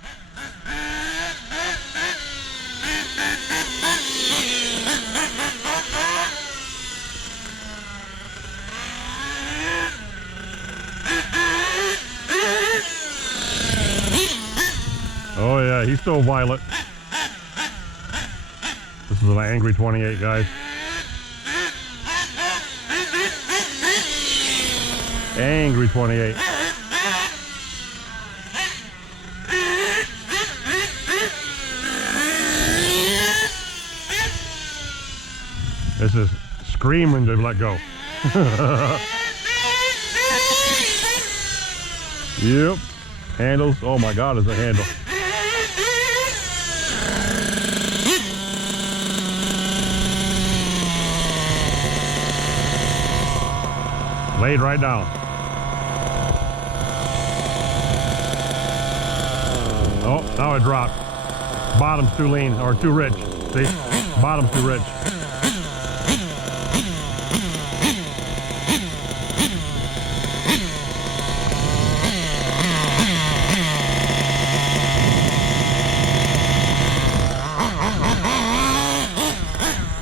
Oh yeah, he's still violent. This is an angry 28, guys. Angry 28. This is screaming to let go. Yep. Handles. Oh my God, it's a handle. Laid right down. Oh, now it dropped. Bottom's too lean, or too rich. See? Bottom's too rich.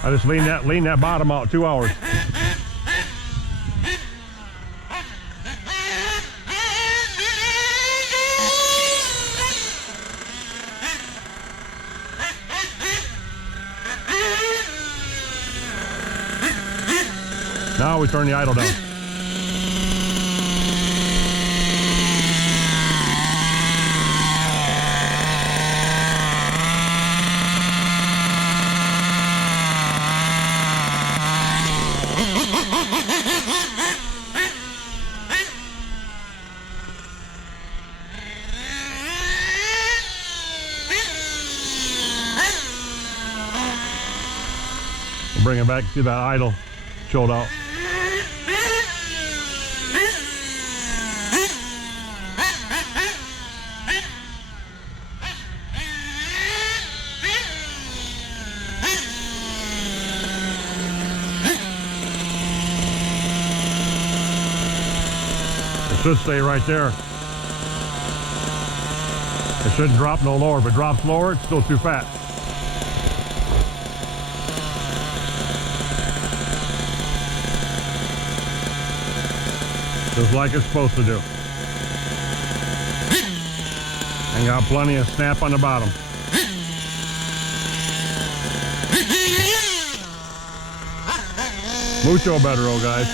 I just leaned that bottom out 2 hours. Now we turn the idle down. Bring it back to that idle, chilled out. Should stay right there. It shouldn't drop no lower. If it drops lower, it's still too fat. Just like it's supposed to do. And got plenty of snap on the bottom. Mucho better, oh guys.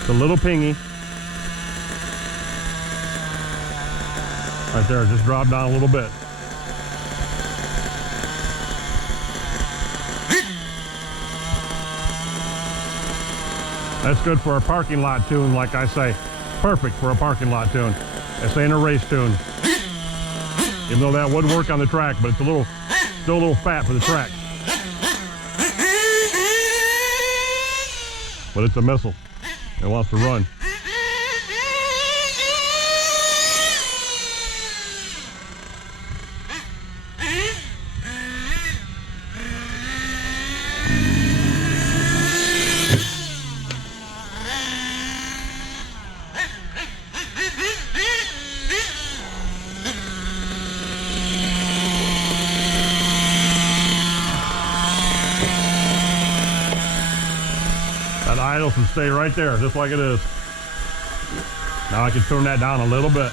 It's a little pingy. Right there, just drop down a little bit. That's good for a parking lot tune, like I say. Perfect for a parking lot tune. This ain't a race tune. Even though that would work on the track, but it's still a little fat for the track. But it's a missile. It wants to run. That idle can stay right there, just like it is. Now I can turn that down a little bit.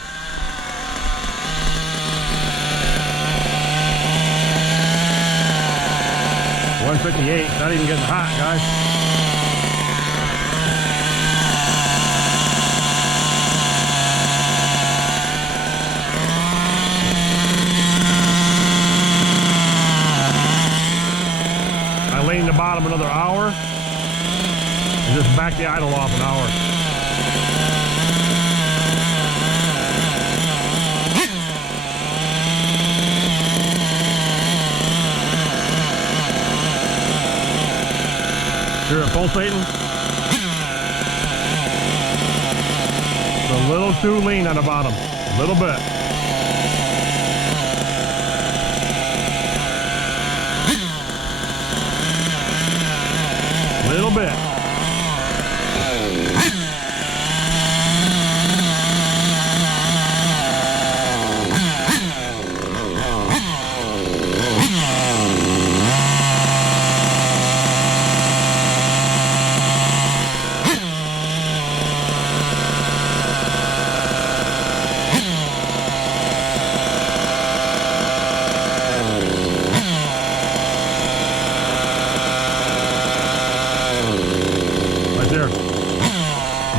$158, not even getting hot, guys. I leaned the bottom another hour. And just back the idle off an hour. Hear it pulsating? It's a little too lean on the bottom. A little bit. Little bit.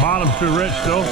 Bottom's too rich still.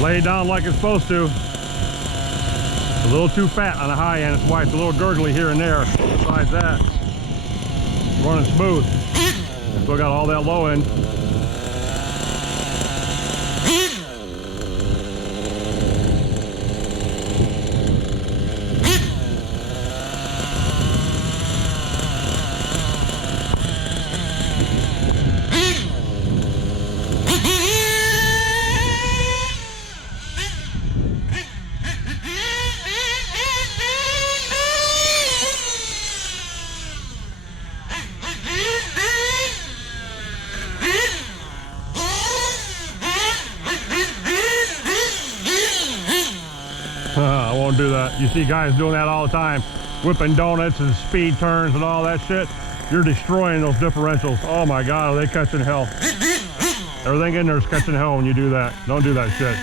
Lay down like it's supposed to. A little too fat on the high end. That's why it's a little gurgly here and there. Besides that, it's running smooth. Still got all that low end. won't do that. You see guys doing that all the time, whipping donuts and speed turns and all that shit. You're destroying those differentials. Oh my God, are they catching hell? Everything in there is catching hell when you do that. Don't do that shit.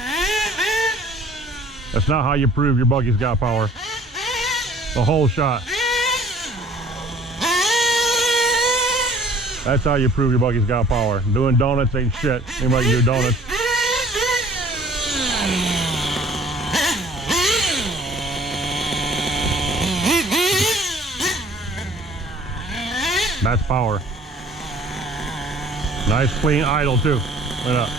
That's not how you prove your buggy's got power. The whole shot. That's how you prove your buggy's got power. Doing donuts ain't shit. Anybody can do donuts. That's power. Nice clean idle too. Look at that.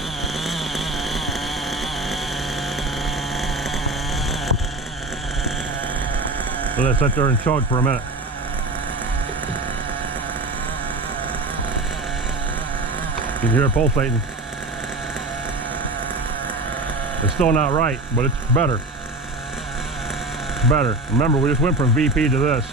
Let it sit there and chug for a minute. You can hear it pulsating. It's still not right, but it's better. It's better. Remember, we just went from VP to this.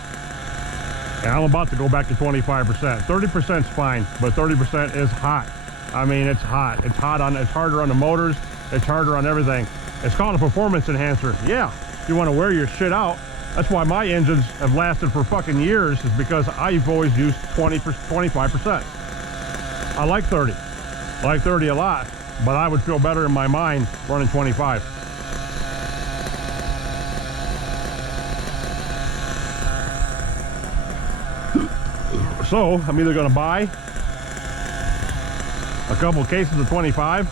And I'm about to go back to 25%. 30% is fine, but 30% is hot. I mean, it's hot. It's hot on, it's harder on the motors. It's harder on everything. It's called a performance enhancer. Yeah, if you want to wear your shit out. That's why my engines have lasted for fucking years, is because I've always used 25%. I like 30. I like 30 a lot, but I would feel better in my mind running 25. So I'm either going to buy a couple cases of 25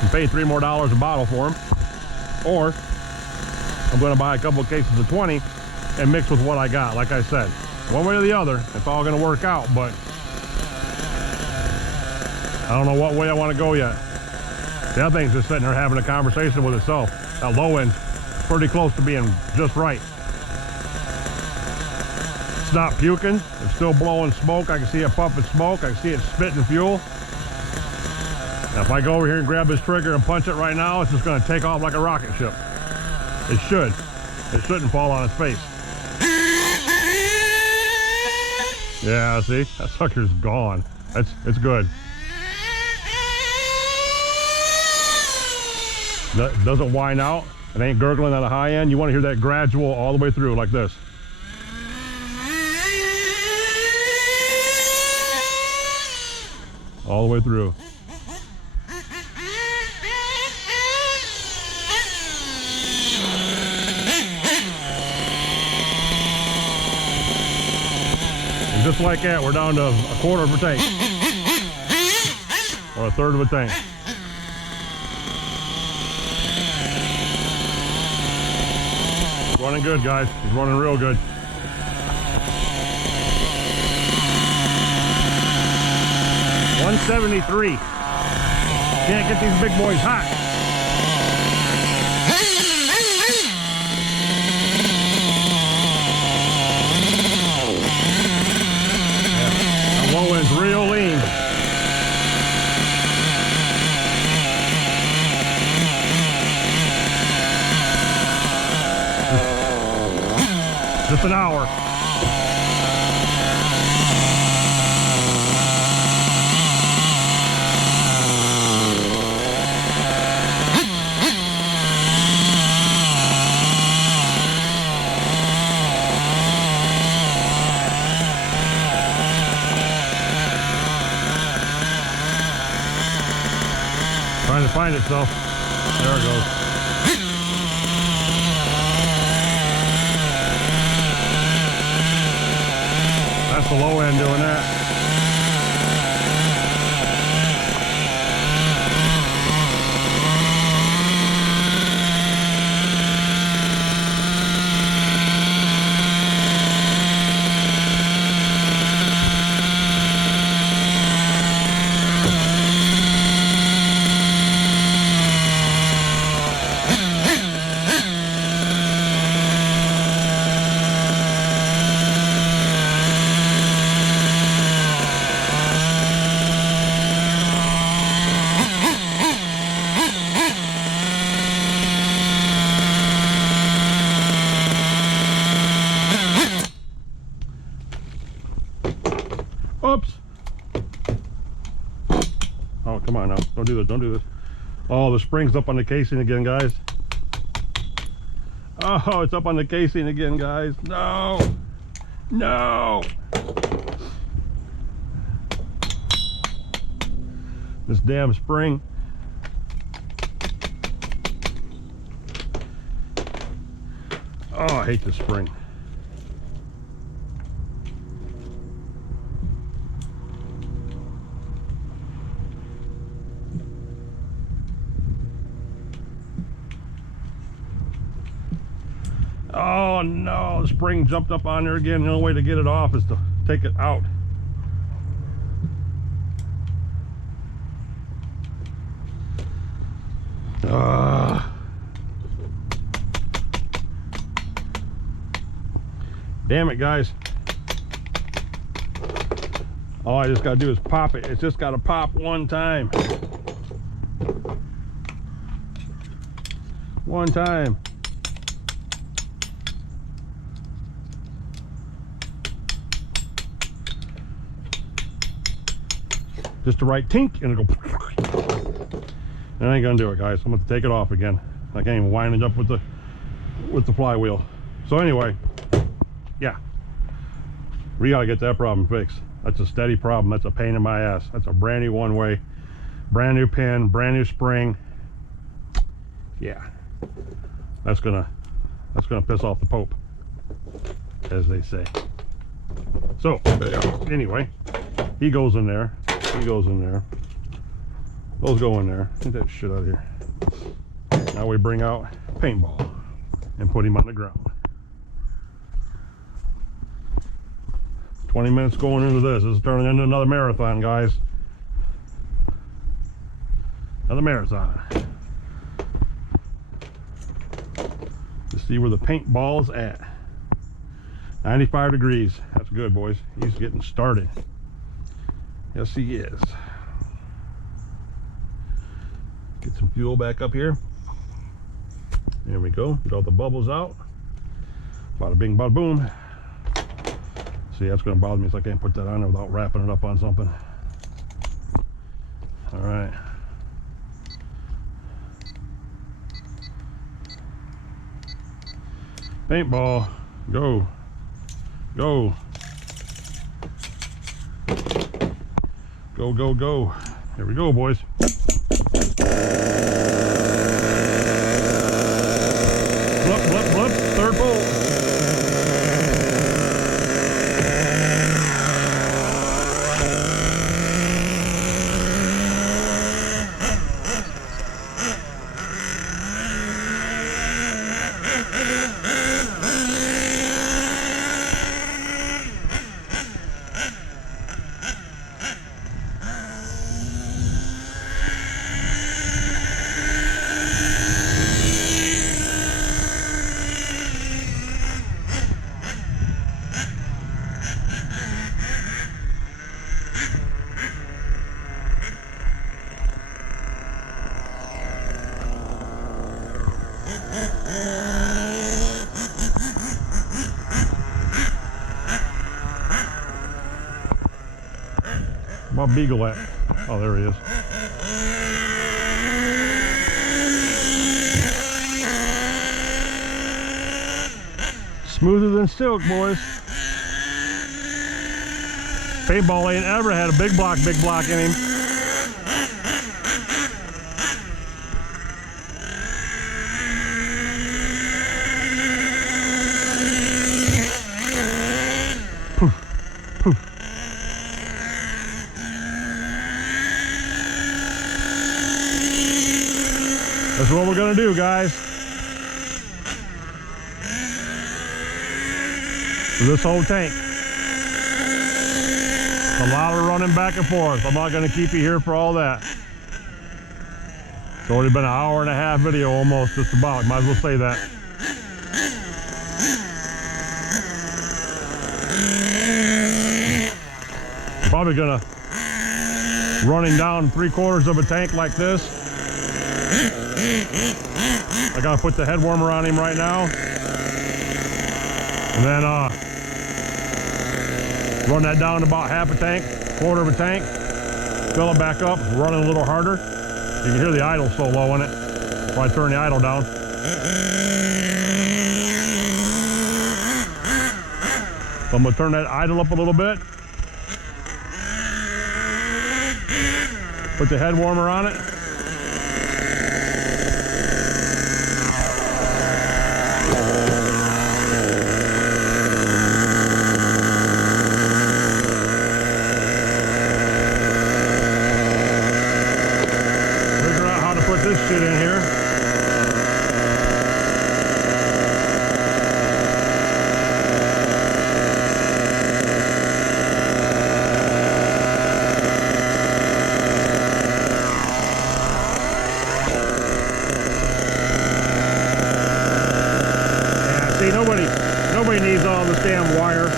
and pay $3 more a bottle for them, or I'm going to buy a couple of cases of 20 and mix with what I got. Like I said, one way or the other, it's all going to work out, but I don't know what way I want to go yet. The other thing's just sitting there having a conversation with itself. That low end's pretty close to being just right. It's not puking. It's still blowing smoke. I can see it puffing smoke. I can see it spitting fuel. Now, if I go over here and grab this trigger and punch it right now, it's just going to take off like a rocket ship. It should. It shouldn't fall on its face. Yeah, see? That sucker's gone. It's good. That doesn't whine out. It ain't gurgling at a high end. You want to hear that gradual all the way through like this. All the way through. And just like that, we're down to a quarter of a tank. Or a third of a tank. It's running good, guys. It's running real good. $173. Can't get these big boys hot. Yeah. The low end's real lean. Just an hour. Trying to find itself. There it goes. That's the low end doing that. Oops. Oh, come on now. Don't do this. Don't do this. Oh, the spring's up on the casing again, guys. Oh, it's up on the casing again, guys. No. No. This damn spring. Oh, I hate this spring. Oh no, the spring jumped up on there again. The only way to get it off is to take it out. Damn it, guys. All I just gotta do is pop it. It's just gotta pop one time. One time. Just the right tink and it'll go. And I ain't gonna do it, guys. I'm gonna take it off again. I can't even wind it up with the flywheel. So anyway, yeah, we gotta get that problem fixed. That's a steady problem. That's a pain in my ass. That's a brand new one-way, brand new pin, brand new spring. Yeah, that's gonna piss off the Pope, as they say. So anyway, he goes in there. He goes in there. Those go in there. Get that shit out of here. Now we bring out Paintball and put him on the ground. 20 minutes going into this. This is turning into another marathon, guys. Another marathon. To see where the paintball is at. 95 degrees. That's good, boys. He's getting started. Yes, he is. Get some fuel back up here. There we go. Get all the bubbles out. Bada bing, bada boom. See, that's going to bother me, so I can't put that on there without wrapping it up on something. All right. Paintball. Go. Go. Go, go, go. Here we go, boys. Blip, blip, blip. Third bolt. My beagle at? Oh, there he is. Smoother than silk, boys. Paintball ain't ever had a big block in him. Poof, poof. That's what we're gonna do, guys. For this whole tank. A lot of running back and forth. I'm not gonna keep you here for all that. It's already been an hour and a half video almost, just about. Might as well say that. Probably gonna running down 3/4 of a tank like this. I gotta put the head warmer on him right now, and then run that down to about half a tank, 1/4 of a tank, fill it back up, run it a little harder. You can hear the idle so low in it, so I turn the idle down. So I'm gonna turn that idle up a little bit. Put the head warmer on it. Figure out how to put this shit in here. Nobody needs all this damn wire.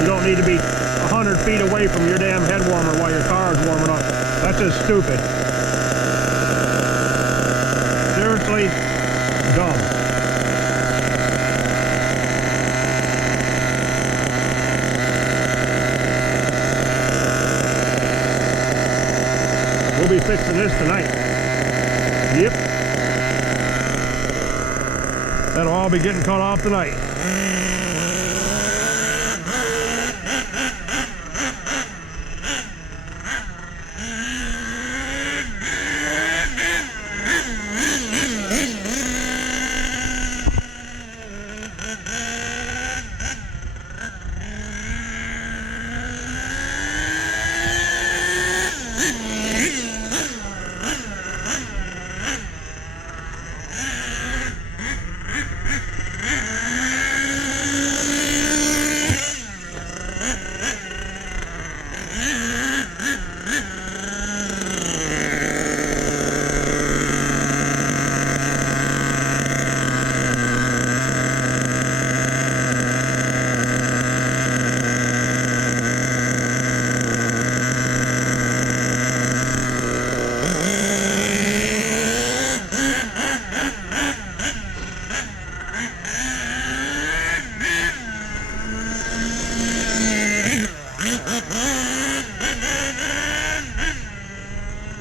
You don't need to be 100 feet away from your damn head warmer while your car is warming up. That's just stupid. Seriously, dumb. We'll be fixing this tonight. Yep. That'll all be getting cut off tonight.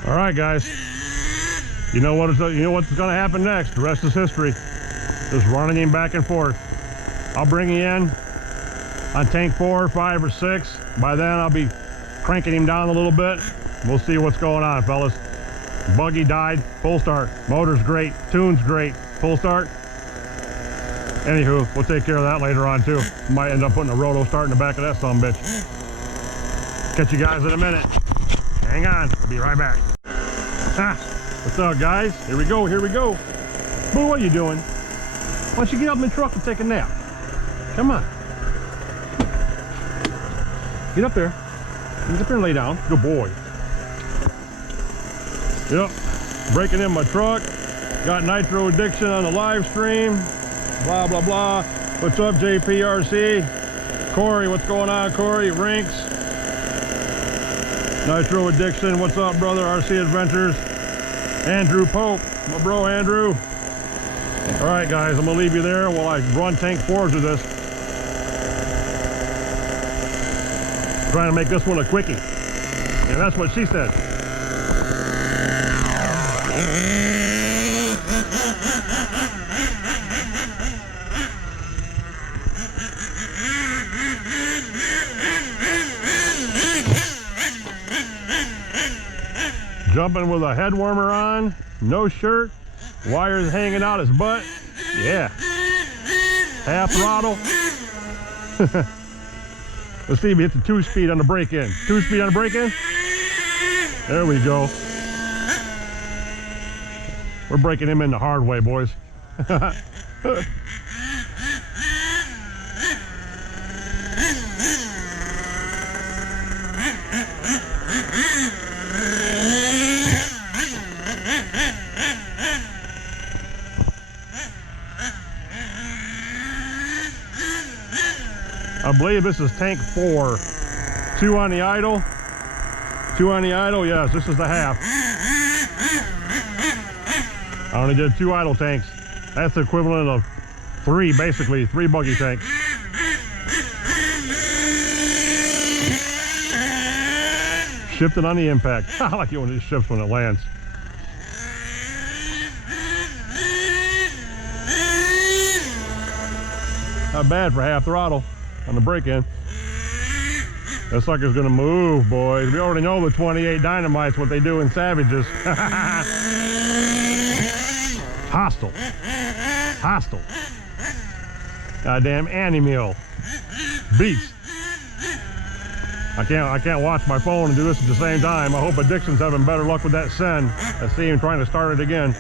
All right, guys. You know what's going to happen next. The rest is history. Just running him back and forth. I'll bring you in on tank 4, 5, or 6. By then, I'll be cranking him down a little bit. We'll see what's going on, fellas. Buggy died. Full start. Motor's great. Tune's great. Full start. Anywho, we'll take care of that later on too. Might end up putting a roto start in the back of that sumbitch. Catch you guys in a minute. Hang on, we'll be right back. What's up, guys? Here we go, here we go. Boo, what are you doing? Why don't you get up in the truck and take a nap? Come on. Get up there. Get up there and lay down. Good boy. Yep, breaking in my truck. Got nitro addiction on the live stream. Blah, blah, blah. What's up, JPRC? Corey, what's going on, Corey? Rinks. Nitro Addiction, what's up, brother? RC Adventures. Andrew Pope, my bro, Andrew. All right, guys, I'm gonna leave you there while I run tank 4s with this. Trying to make this one a quickie. And that's what she said. Jumping with a head warmer on, no shirt, wires hanging out his butt. Yeah. Half throttle. Let's see if he hits the 2-speed on the break-in. 2-speed on the break-in. There we go. We're breaking him in the hard way, boys. I believe this is tank 4. 2 on the idle. 2 on the idle, yes, this is the half. I only did 2 idle tanks. That's the equivalent of 3, basically, 3 buggy tanks. Shifted on the impact. I like it when it shifts when it lands. Not bad for half throttle on the break-in. That sucker's gonna move, boys. We already know the 28 Dynamite's what they do in Savages. Hostile. Hostile. Goddamn animal. Beats. I can't watch my phone and do this at the same time. I hope Addiction's having better luck with that send. I see him trying to start it again.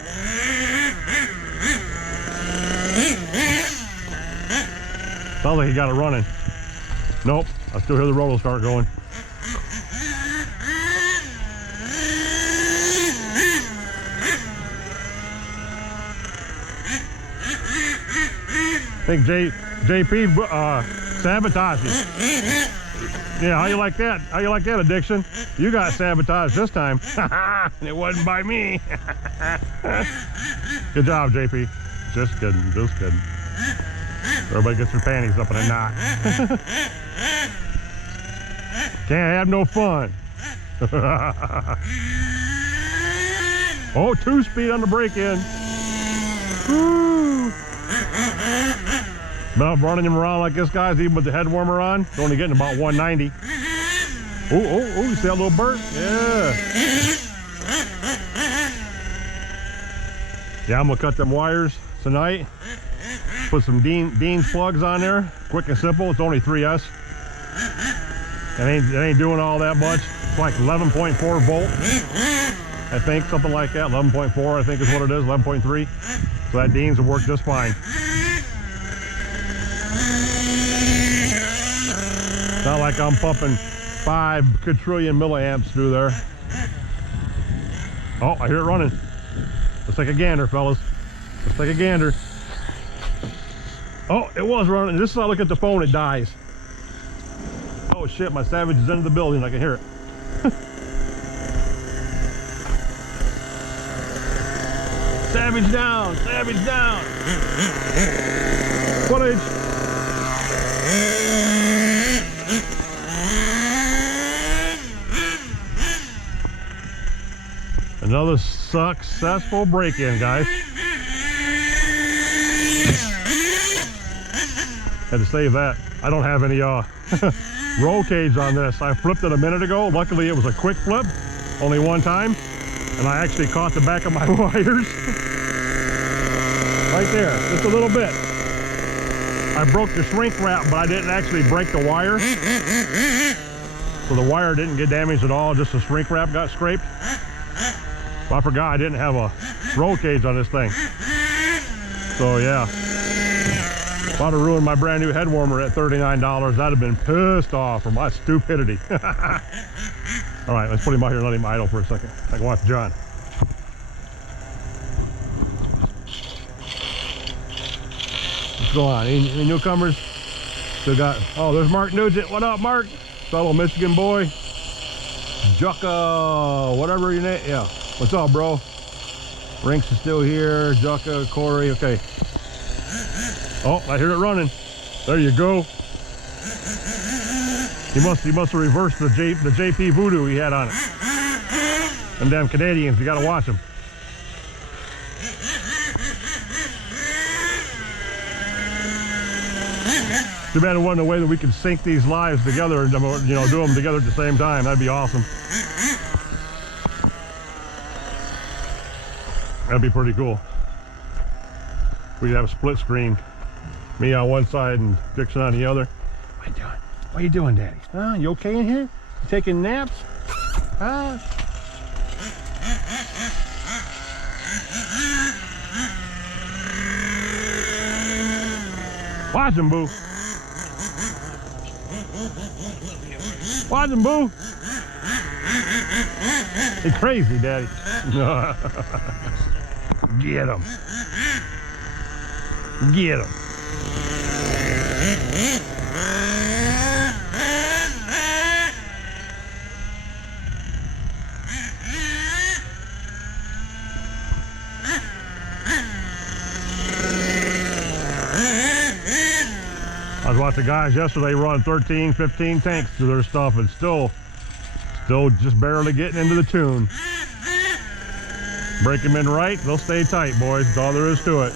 Sounds like he got it running. Nope, I still hear the rotor start going. I think JP sabotaged it. Yeah, how you like that? How you like that, Addiction? You got sabotaged this time. And it wasn't by me. Good job, JP. Just kidding, just kidding. Everybody gets their panties up in a knot. Can't have no fun. Oh, 2-speed on the break-in. Woo. But running him around like this, guys, even with the head warmer on, it's only getting about 190. Oh, you see that little burst? Yeah. Yeah, I'm gonna cut them wires tonight. Put some Dean's plugs on there, quick and simple. It's only 3S. It ain't doing all that much. It's like 11.4 volt, I think, something like that. 11.4, I think is what it is, 11.3. So that Dean's will work just fine. It's not like I'm pumping 5 quadrillion milliamps through there. Oh, I hear it running. Let's take a gander, fellas. Let's take a gander. Oh, it was running. This is how I look at the phone, it dies. Oh shit, my Savage is into the building. I can hear it. Savage down, Savage down. Footage. Another successful break-in, guys. Had to save that. I don't have any roll cage on this. I flipped it a minute ago. Luckily it was a quick flip, only one time, and I actually caught the back of my wires right there, just a little bit. I broke the shrink wrap, but I didn't actually break the wire, so the wire didn't get damaged at all, just the shrink wrap got scraped. Well, I forgot I didn't have a roll cage on this thing, so yeah. If I'd have ruined my brand new head warmer at $39, I'd have been pissed off for my stupidity. All right, let's put him out here and let him idle for a second. I can watch John. What's going on? Any newcomers? Still got, oh, there's Mark Nugent. What up, Mark? Fellow Michigan boy. Jucka, whatever your name. Yeah. What's up, bro? Rinks is still here. Jucka, Corey. Okay. Oh, I hear it running. There you go. He must have reversed the JP voodoo he had on it. Them damn Canadians, you gotta watch them. Too bad it wasn't a way that we could sync these lives together and, you know, do them together at the same time. That'd be awesome. That'd be pretty cool. We'd have a split screen. Me on one side and Dixon on the other. What are you doing? What are you doing, Daddy? Huh? You okay in here? You taking naps? Huh? Watch him, boo. Watch him, boo. He's crazy, Daddy. Get him. Get him. I was watching guys yesterday run 13, 15 tanks to their stuff and still just barely getting into the tune. Break them in right, they'll stay tight, boys. That's all there is to it.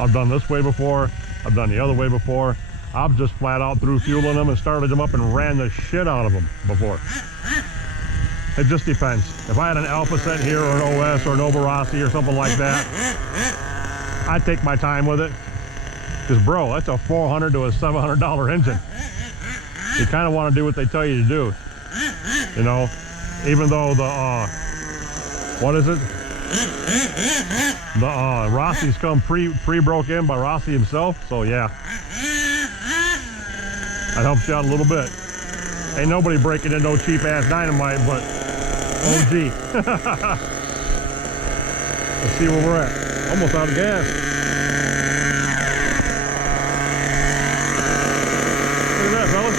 I've done this way before. I've done the other way before. I've just flat out threw fuel in them and started them up and ran the shit out of them before. It just depends. If I had an Alpha set here or an OS or an Novarossi or something like that, I'd take my time with it. Because bro, that's a $400 to a $700 engine. You kind of want to do what they tell you to do. You know, even though the, what is it? The Rossi's come pre-broke in by Rossi himself, so yeah. That helps you out a little bit. Ain't nobody breaking in no cheap-ass dynamite, but OG. Let's see where we're at. Almost out of gas. Look at that, fellas.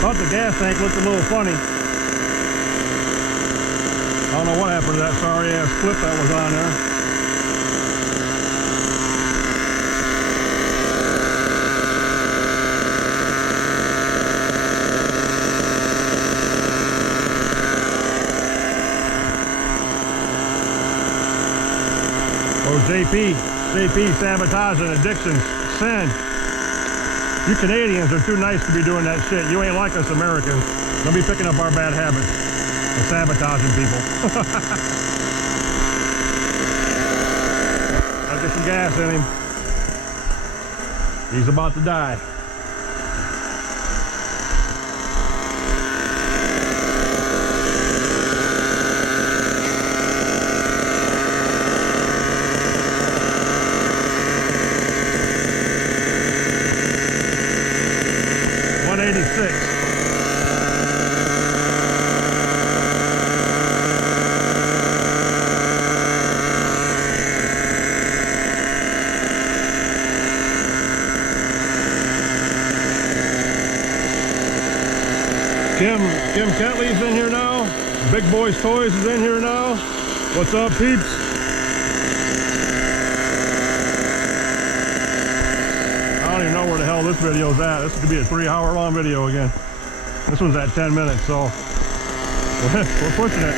Thought the gas tank looked a little funny. I don't know what happened to that sorry ass flip that was on there. Oh, JP sabotaging addictions, sin. You Canadians are too nice to be doing that shit. You ain't like us Americans. Don't be picking up our bad habits and sabotaging people. I'll get some gas in him. He's about to die. Kim Ketley's in here now. Big Boys Toys is in here now. What's up, peeps? I don't even know where the hell this video's at. This could be a 3-hour long video again. This one's at 10 minutes, so we're pushing it.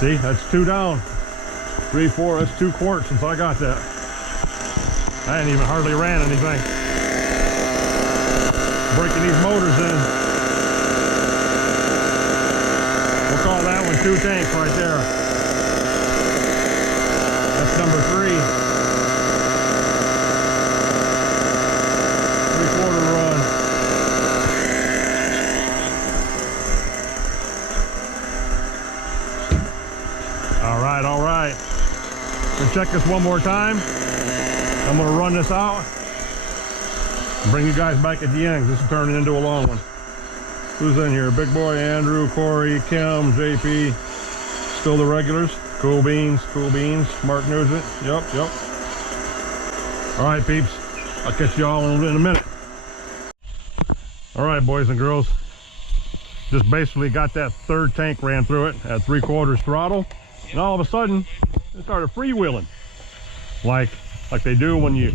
See, that's 2 down. 3, 4, that's 2 quarts since I got that. I ain't even hardly ran anything. Breaking these motors in. We'll call that one 2 tanks right there. That's number 3. 3/4 run. All right. We'll check this one more time. I'm gonna run this out and bring you guys back at the end. This is turning into a long one. Who's in here? Big Boy, Andrew, Corey, Kim, JP. Still the regulars. Cool beans. Mark Nugent. Yep. All right, peeps. I'll catch you all in a minute. All right, boys and girls. Just basically got that 3rd tank ran through it at 3/4 throttle. And all of a sudden, it started freewheeling. Like they do when you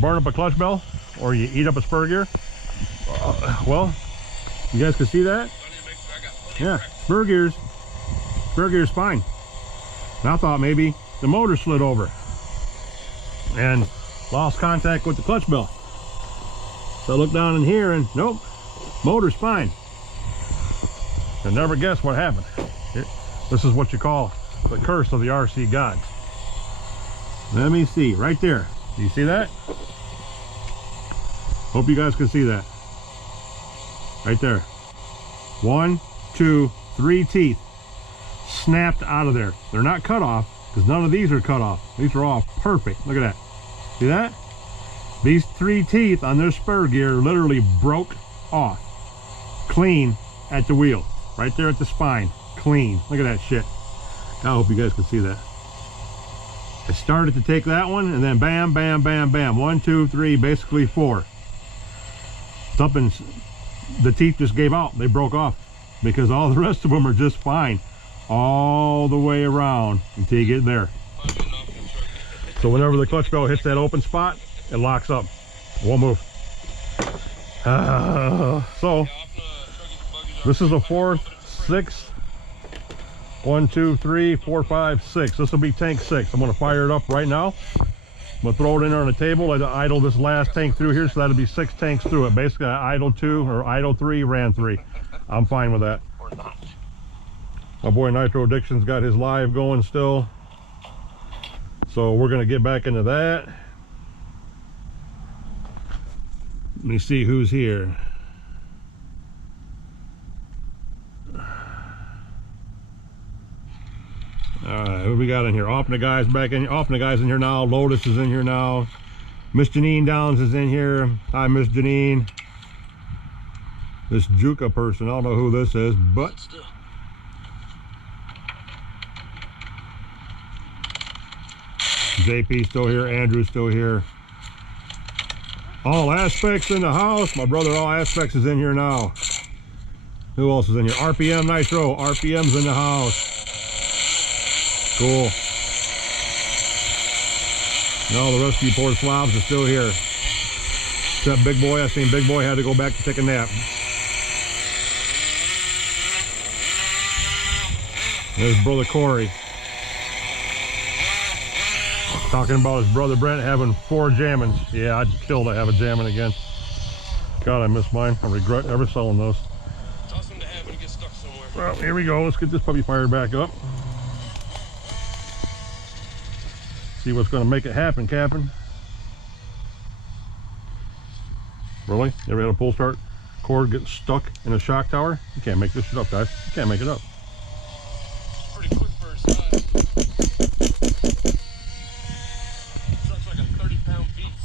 burn up a clutch bell or you eat up a spur gear. Well, you guys can see that? Yeah, spur gear's fine. And I thought maybe the motor slid over and lost contact with the clutch bell. So I looked down in here and nope, motor's fine. You'll never guess what happened. This is what you call the curse of the RC gods. Let me see, right there. Do you see that? Hope you guys can see that. Right there. 1, 2, 3 teeth snapped out of there. They're not cut off because none of these are cut off. These are all perfect. Look at that. See that? These 3 teeth on this spur gear literally broke off. Clean at the wheel. Right there at the spine. Clean. Look at that shit. I hope you guys can see that. I started to take that one and then bam, bam, bam, bam. 1, 2, 3, basically 4. Something, the teeth just gave out. They broke off because all the rest of them are just fine all the way around until you get there. So whenever the clutch bell hits that open spot, it locks up. It won't move. So this is a 4th, 6th. 1, 2, 3, 4, 5, 6. This will be tank 6. I'm going to fire it up right now. I'm going to throw it in there on the table. I idle this last tank through here, so that'll be 6 tanks through it. Basically, I idle 2 or idle 3, ran 3. I'm fine with that. My boy Nitro Addiction's got his live going still. So we're going to get back into that. Let me see who's here. Alright, what we got in here? Often the guys back in. Often the guys in here now. Lotus is in here now. Miss Janine Downs is in here. Hi, Miss Janine. This Juka person, I don't know who this is, but JP still here. Andrew's still here. All Aspects in the house. My brother All Aspects is in here now. Who else is in here? RPM Nitro. RPM's in the house. Cool. No, the rest of you poor slobs are still here. Except Big Boy. I seen Big Boy had to go back to take a nap. There's brother Corey. Talking about his brother Brent having 4 jammins. Yeah, I'd kill to have a jammin' again. God, I miss mine. I regret ever selling those. It's awesome to have when you get stuck somewhere. Well, here we go. Let's get this puppy fired back up. See what's going to make it happen, Captain. Really? You ever had a pull start cord get stuck in a shock tower? You can't make this shit up, guys. You can't make it up. It's pretty quick for a size. Truck's like a 30-pound beast.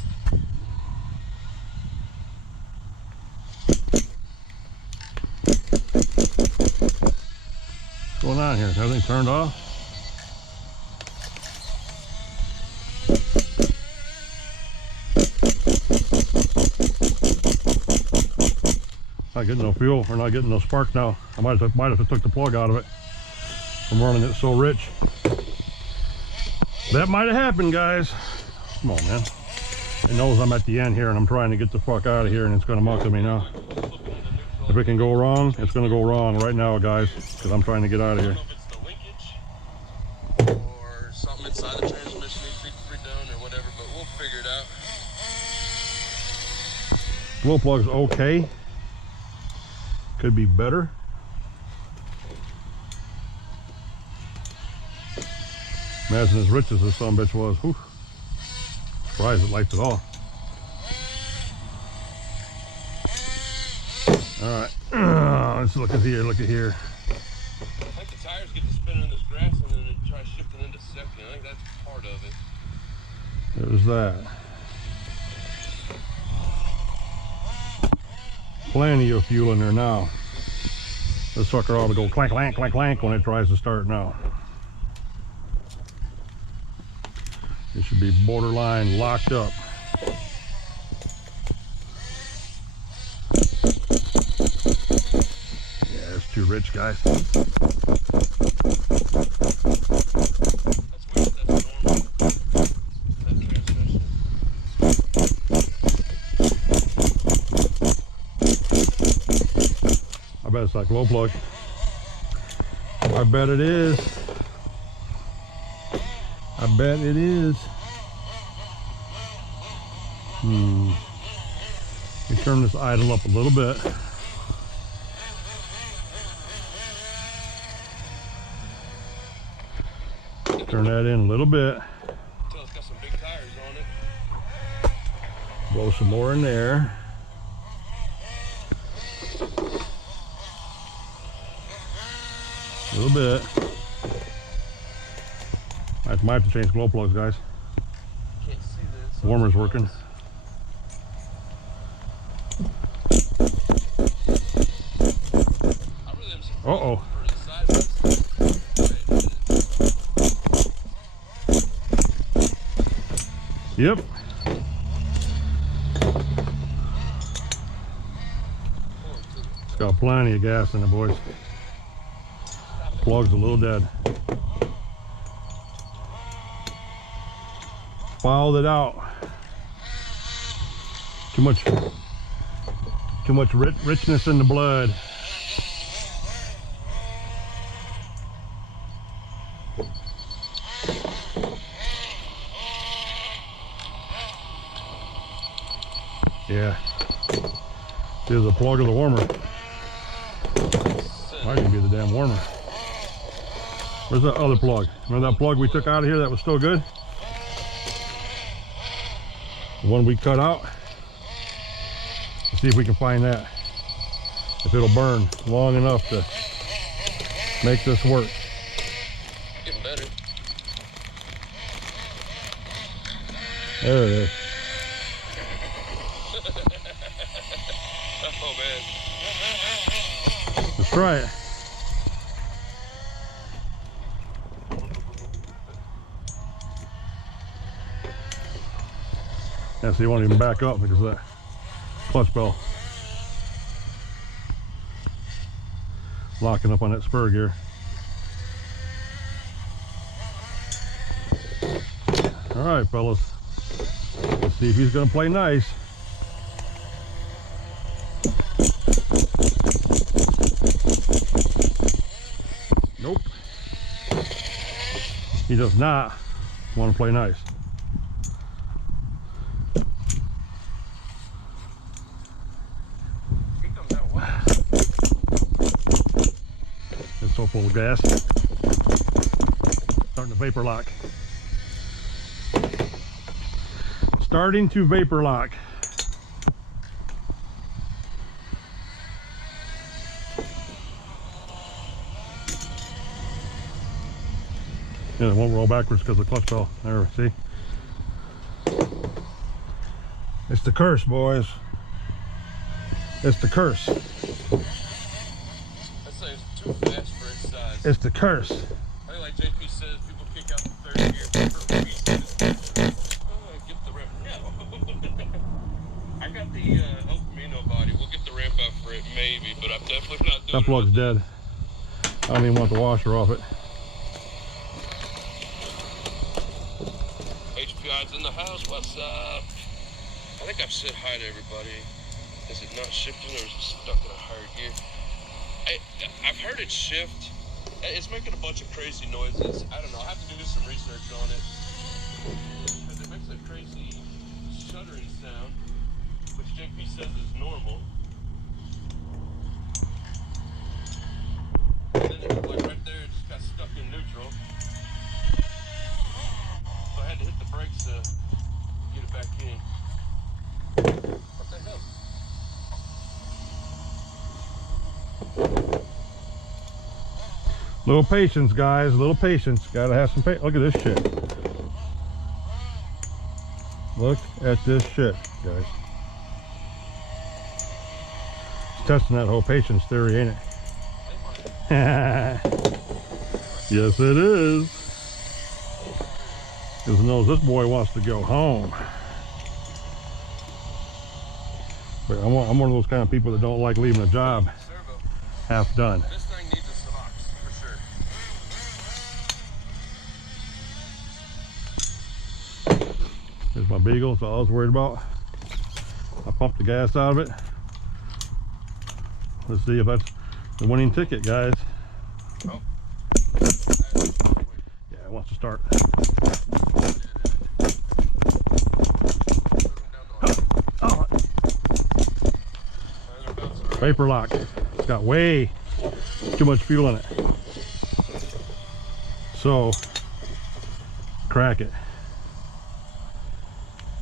What's going on here? Is everything turned off? Not getting no fuel, or not getting no spark now. I might have took the plug out of it from running it so rich. That might have happened, guys. Come on, man. It knows I'm at the end here and I'm trying to get the fuck out of here and it's gonna muck at me now. If it can go wrong, it's gonna go wrong right now, guys, because I'm trying to get out of here. I don't know if it's the linkage or something inside the transmission needs to be redone or whatever, but we'll figure it out. Glow plug's okay. Could be better. Imagine as rich as this son of a bitch was. Whew. Surprised it lights it all. Alright. Let's look at here, look at here. I think the tires get to spinning in this grass and then it tries shifting into second. I think that's part of it. There's that. Plenty of fuel in there now. This sucker ought to go clank, clank, clank, clank when it tries to start now. It should be borderline locked up. Yeah, it's too rich, guys. That's weird. That's normal. That transmission. I bet it's that glow plug. I bet it is. I bet it is. Let me turn this idle up a little bit. Turn that in a little bit. Until it's got some big tires on it. Blow some more in there. A little bit. I might have to change glow plugs, guys. Can't see this. Warmer's working. Uh-oh. Yep. It's got plenty of gas in it, boys. Plug's a little dead. Fouled it out. Too much richness in the blood. Yeah. Here's the plug of the warmer. Might even be the damn warmer. Where's that other plug? Remember that plug we took out of here that was still good? The one we cut out? Let's see if we can find that. If it'll burn long enough to make this work. Getting better. There it is. Oh man. Let's try it. Yeah, so you won't even back up because of that clutch bell locking up on that spur gear. All right, fellas. Let's see if he's gonna play nice. Nope. He does not want to play nice. It's so full of gas. Starting to vapor lock. Starting to vapor lock. Yeah, it won't roll backwards because the clutch fell. There, see? It's the curse, boys. It's the curse. That thing's too fast for its size. It's the curse. I think like JP says, people kick out the third gear for a reason. Get the ramp. Yeah. I got the El Camino body. We'll get the ramp out for it, maybe, but I'm definitely not doing That plug's dead. I don't even want the washer off it. HPI's in the house. What's up? I think I've said hi to everybody. Is it not shifting or is it stuck in a higher gear? I've heard it shift. It's making a bunch of crazy noises. I don't know. I have to do some research on it. Because it makes a crazy shuddering sound, which JP says is normal. And then it, like right there, it just got stuck in neutral. So I had to hit the brakes to get it back in. What the hell? Little patience, guys. Little patience. Gotta have some patience. Look at this shit. Look at this shit, guys. It's testing that whole patience theory, ain't it? Yes, it is. Because it knows this boy wants to go home. But I'm one of those kind of people that don't like leaving a job half done. This thing needs a Sonox, for sure. There's my Beagle, that's all I was worried about. I pumped the gas out of it. Let's see if that's the winning ticket, guys. Oh. Yeah, it wants to start. Oh. Vapor lock. It's got way too much fuel in it. So, crack it.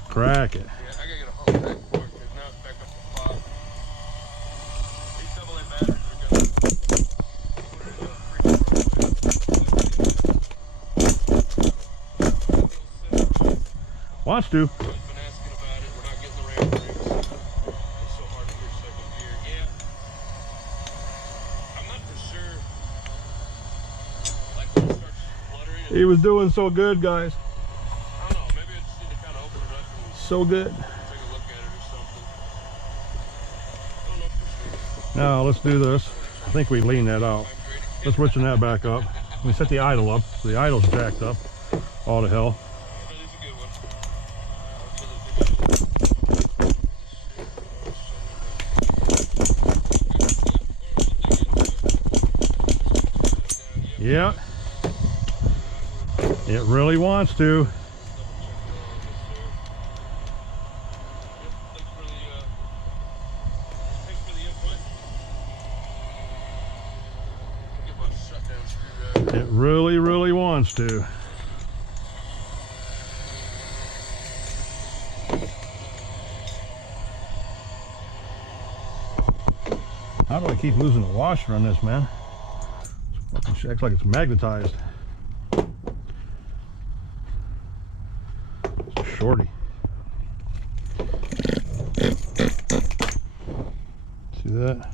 Crack it. Yeah, I gotta get a hump back for it because now it's back up to 5. These AA batteries are gonna put it in a freaking Wants to. I've been asking about it. We're not getting the ram brakes. It's so hard to hear second gear. Yeah. I'm not for sure. Like when it starts fluttering. He was doing so good, guys. I don't know. Maybe I just need to kind of open it up and So good. take a look at it or something. I don't know for sure. Now let's do this. I think we leaned that out. Let's switching that back up. We set the idle up. So the idle's jacked up. All to hell. That is a good one. Yeah. It really wants to. It really, really wants to. How do I keep losing the washer on this, man? Fucking shit, acts like it's magnetized. It's a shorty. See that?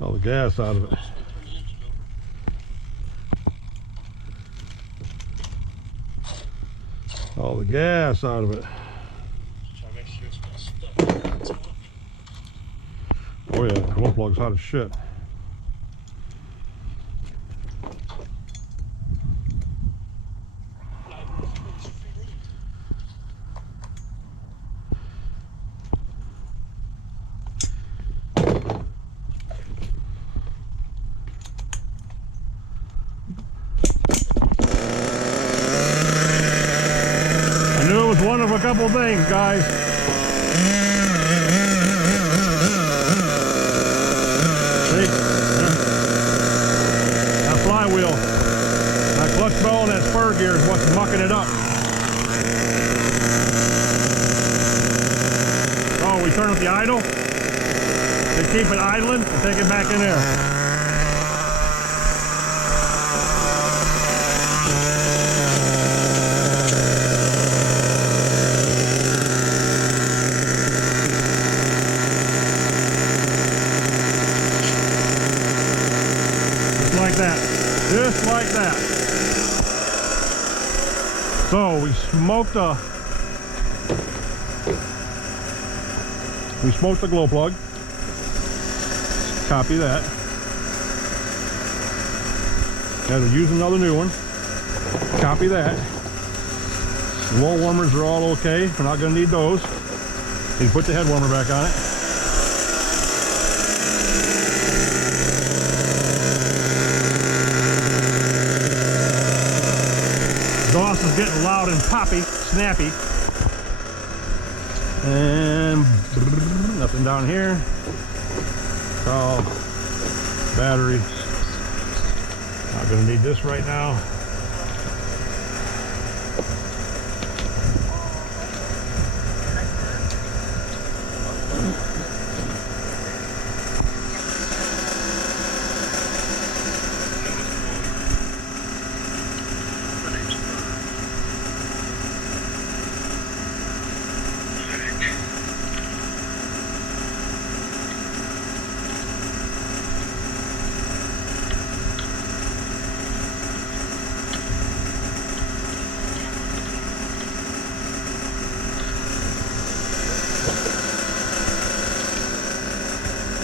All the gas out of it. All the gas out of it. Oh yeah, the glow plug's hot as shit. One of a couple things, guys. See? That flywheel, that clutch ball and that spur gear is what's mucking it up. Oh, we turn up the idle to keep it idling and take it back in there. Just like that. So we smoked the glow plug. Copy that. Had to use another new one. Copy that. The wall warmers are all okay. We're not going to need those. You put the head warmer back on it. Exhaust is getting loud and poppy, snappy. And nothing down here. Oh, battery. Not gonna need this right now.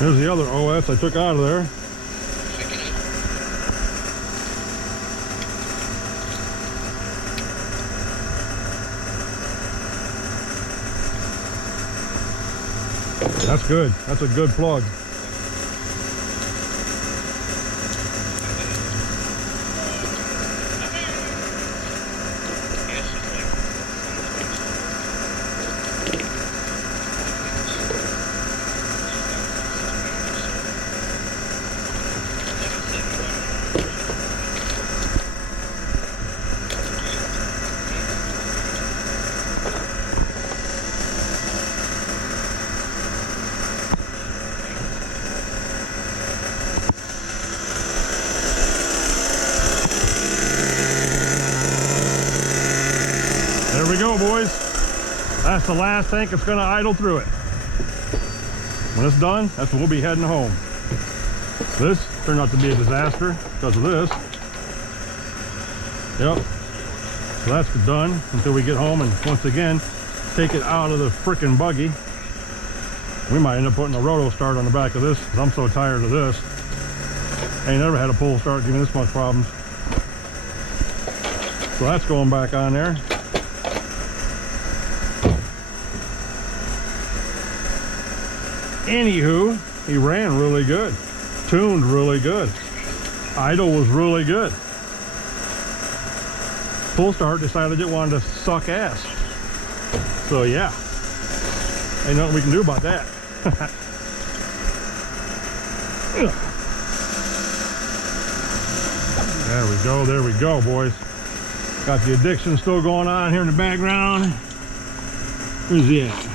There's the other OS I took out of there. That's good. That's a good plug. There we go, boys. That's the last tank that's gonna idle through it. When it's done, that's when we'll be heading home. This turned out to be a disaster because of this. Yep. So that's done until we get home and once again take it out of the frickin' buggy. We might end up putting a roto start on the back of this because I'm so tired of this. I ain't never had a pull start giving this much problems. So that's going back on there. Anywho, he ran really good, tuned really good, idle was really good. Full start decided it wanted to suck ass. So yeah, ain't nothing we can do about that. There we go, boys. Got the addiction still going on here in the background. Where's he at?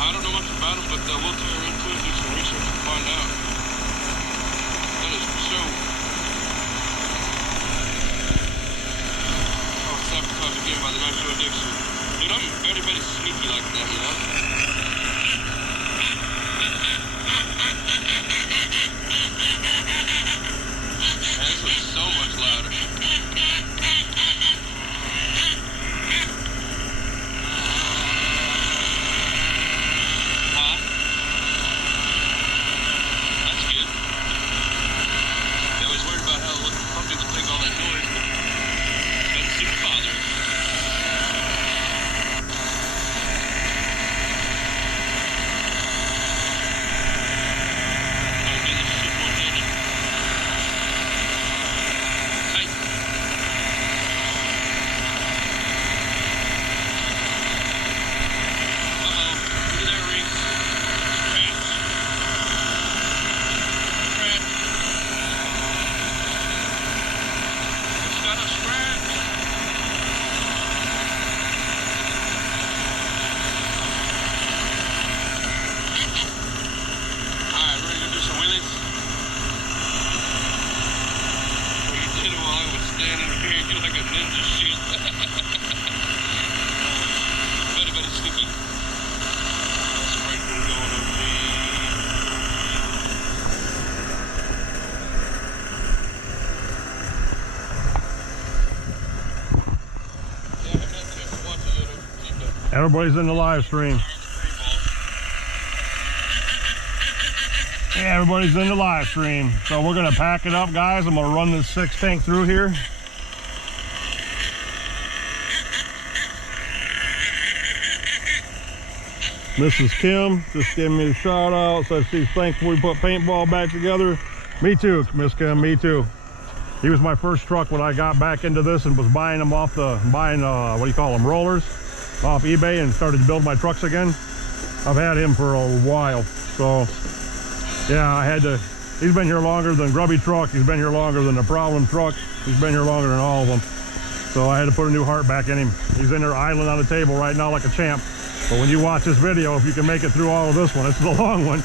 I don't know much about them, but we'll tear into it, do some research and find out. That is so... Oh, sabotaged again by the nitro addiction. Dude, I'm very, very sneaky like that, you know? Man, this one's so much louder. Everybody's in the live stream. Yeah, everybody's in the live stream. So we're gonna pack it up, guys. I'm gonna run this 6 tank through here. Mrs. Kim just gave me a shout out. Says she's thankful we put Paintball back together. Me too, Miss Kim, me too. He was my first truck when I got back into this and was buying them off the, what do you call them, rollers off eBay and started to build my trucks again. I've had him for a while. So yeah, I had to, he's been here longer than Grubby Truck. He's been here longer than the Problem Truck. He's been here longer than all of them. So I had to put a new heart back in him. He's in there idling on the table right now like a champ. But when you watch this video, if you can make it through all of this one, this is a long one.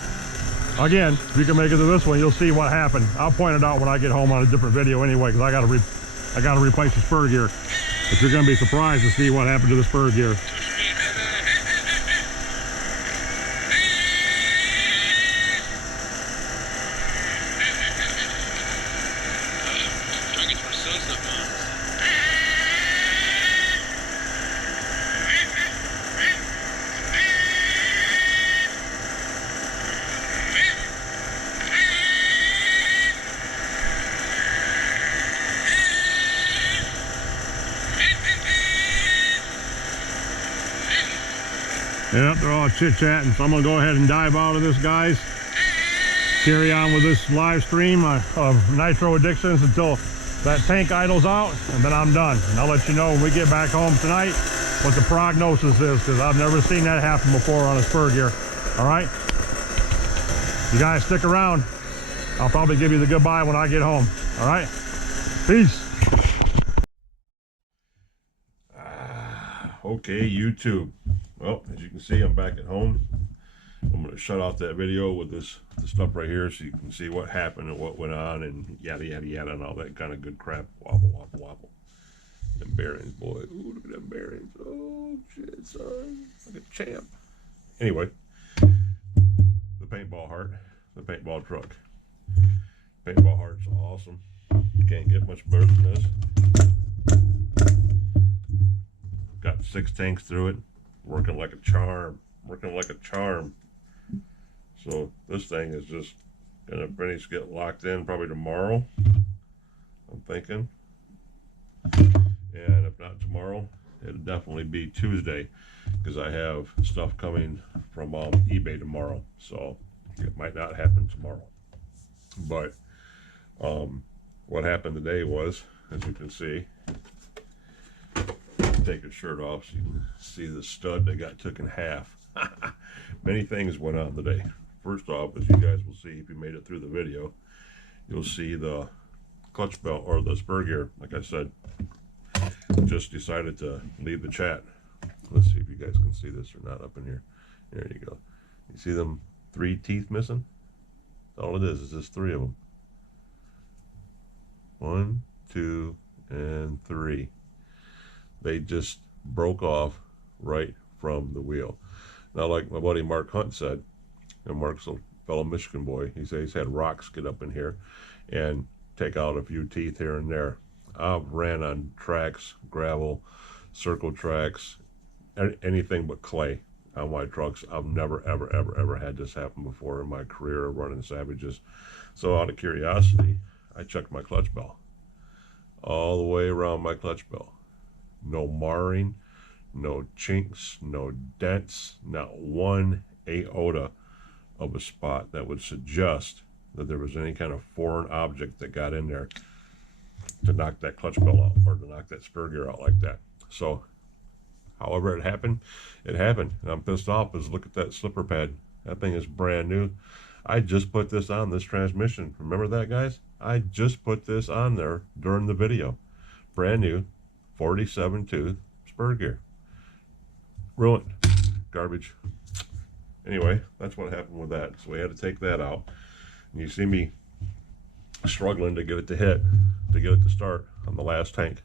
Again, if you can make it to this one, you'll see what happened. I'll point it out when I get home on a different video anyway, because I gotta replace the spur gear. But you're gonna be surprised to see what happened to the spur gear. Yeah, they're all chit-chatting, so I'm gonna go ahead and dive out of this, guys. Carry on with this live stream of Nitro Addictions until that tank idles out, and then I'm done. And I'll let you know when we get back home tonight what the prognosis is, because I've never seen that happen before on a spur gear. All right? You guys stick around. I'll probably give you the goodbye when I get home. All right? Peace. Okay, YouTube. Well, as you can see, I'm back at home. I'm going to shut off that video with this stuff right here so you can see what happened and what went on and yada, yada, yada, and all that kind of good crap. Wobble, wobble, wobble. Them bearings, boy. Ooh, look at them bearings. Oh, shit, son. Like a champ. Anyway, the paintball heart, the paintball truck. Paintball heart's awesome. You can't get much better than this. Got 6 tanks through it, working like a charm, working like a charm. So this thing is just gonna finish, get locked in probably tomorrow, I'm thinking. And if not tomorrow, it'll definitely be Tuesday, because I have stuff coming from eBay tomorrow. So it might not happen tomorrow. But what happened today was, as you can see, take his shirt off so you can see the stud that got took in half. Many things went on today. First off, as you guys will see if you made it through the video, you'll see the clutch belt, or the spur gear, like I said, just decided to leave the chat. Let's see if you guys can see this or not up in here. There you go. You see them 3 teeth missing? All it is just 3 of them. 1, 2, and 3. They just broke off right from the wheel. Now, like my buddy Mark Hunt said, and Mark's a fellow Michigan boy, he said he's had rocks get up in here and take out a few teeth here and there. I've ran on tracks, gravel, circle tracks, anything but clay on my trucks. I've never, ever, ever, ever had this happen before in my career of running Savages. So out of curiosity, I checked my clutch bell. All the way around my clutch bell. No marring, no chinks, no dents, not one iota of a spot that would suggest that there was any kind of foreign object that got in there to knock that clutch bell out, or to knock that spur gear out like that. So however it happened, and I'm pissed off because look at that slipper pad. That thing is brand new. I just put this on this transmission. Remember that, guys? I just put this on there during the video. Brand new 47 tooth spur gear. Ruined. Garbage. Anyway, that's what happened with that. So we had to take that out. And you see me struggling to get it to hit, to get it to start on the last tank,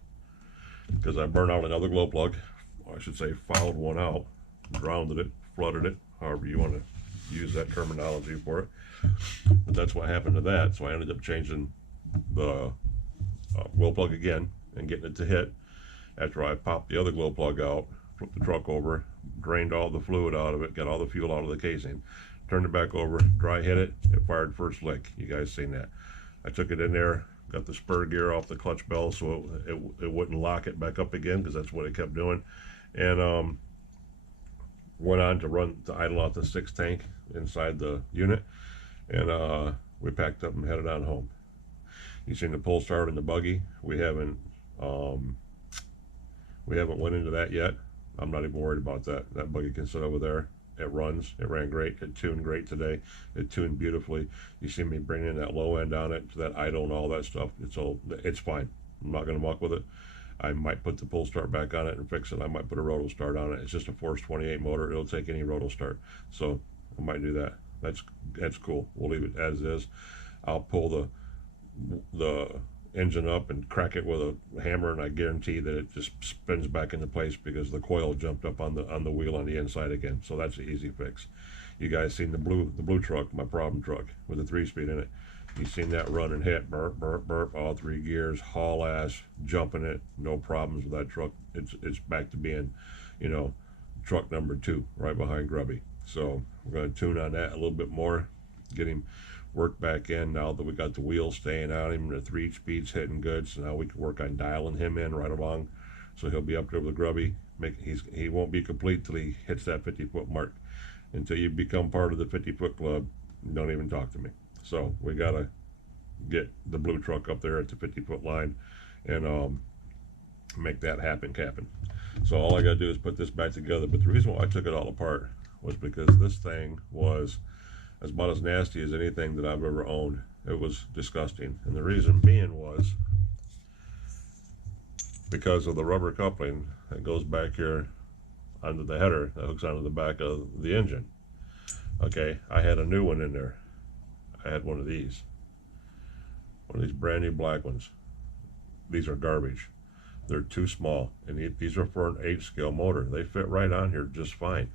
because I burned out another glow plug. Well, I should say fouled one out, grounded it, flooded it, however you want to use that terminology for it. But that's what happened to that. So I ended up changing the glow plug again and getting it to hit. After I popped the other glow plug out, flipped the truck over, drained all the fluid out of it, got all the fuel out of the casing, turned it back over, dry hit it, it fired first lick. You guys seen that. I took it in there, got the spur gear off the clutch bell so it wouldn't lock it back up again, because that's what it kept doing. And went on to idle out the 6 tank inside the unit, and we packed up and headed on home. You seen the pull start in the buggy. We haven't went into that yet. I'm not even worried about that. That buggy can sit over there. It runs. It ran great. It tuned great today. It tuned beautifully. You see me bringing in that low end on it to that idle and all that stuff. It's fine. I'm not going to muck with it. I might put the pull start back on it and fix it. I might put a roto start on it. It's just a Force 28 motor. It'll take any roto start. So I might do that. That's cool. We'll leave it as is. I'll pull the engine up and crack it with a hammer, and I guarantee that it just spins back into place because the coil jumped up on the wheel on the inside again. So that's an easy fix. You guys seen the blue truck, my problem truck with the 3-speed in it. You seen that run and hit, burp, burp, burp, all 3 gears, haul ass, jumping it, no problems with that truck. It's back to being, you know, truck number 2 right behind Grubby. So we're going to tune on that a little bit more, get him worked back in now that we got the wheels staying on him, the 3 speeds hitting good. So now we can work on dialing him in right along, so he'll be up there with Grubby. he won't be complete till he hits that 50-foot mark. Until you become part of the 50-foot club, don't even talk to me. So we gotta get the blue truck up there at the 50-foot line and make that happen. So all I gotta do is put this back together. But the reason why I took it all apart was because this thing was about as nasty as anything that I've ever owned. It was disgusting, and the reason being was because of the rubber coupling that goes back here under the header that hooks onto the back of the engine. Okay, I had a new one in there. I had one of these brand new black ones. These are garbage. They're too small, and these are for an 8-scale motor. They fit right on here just fine,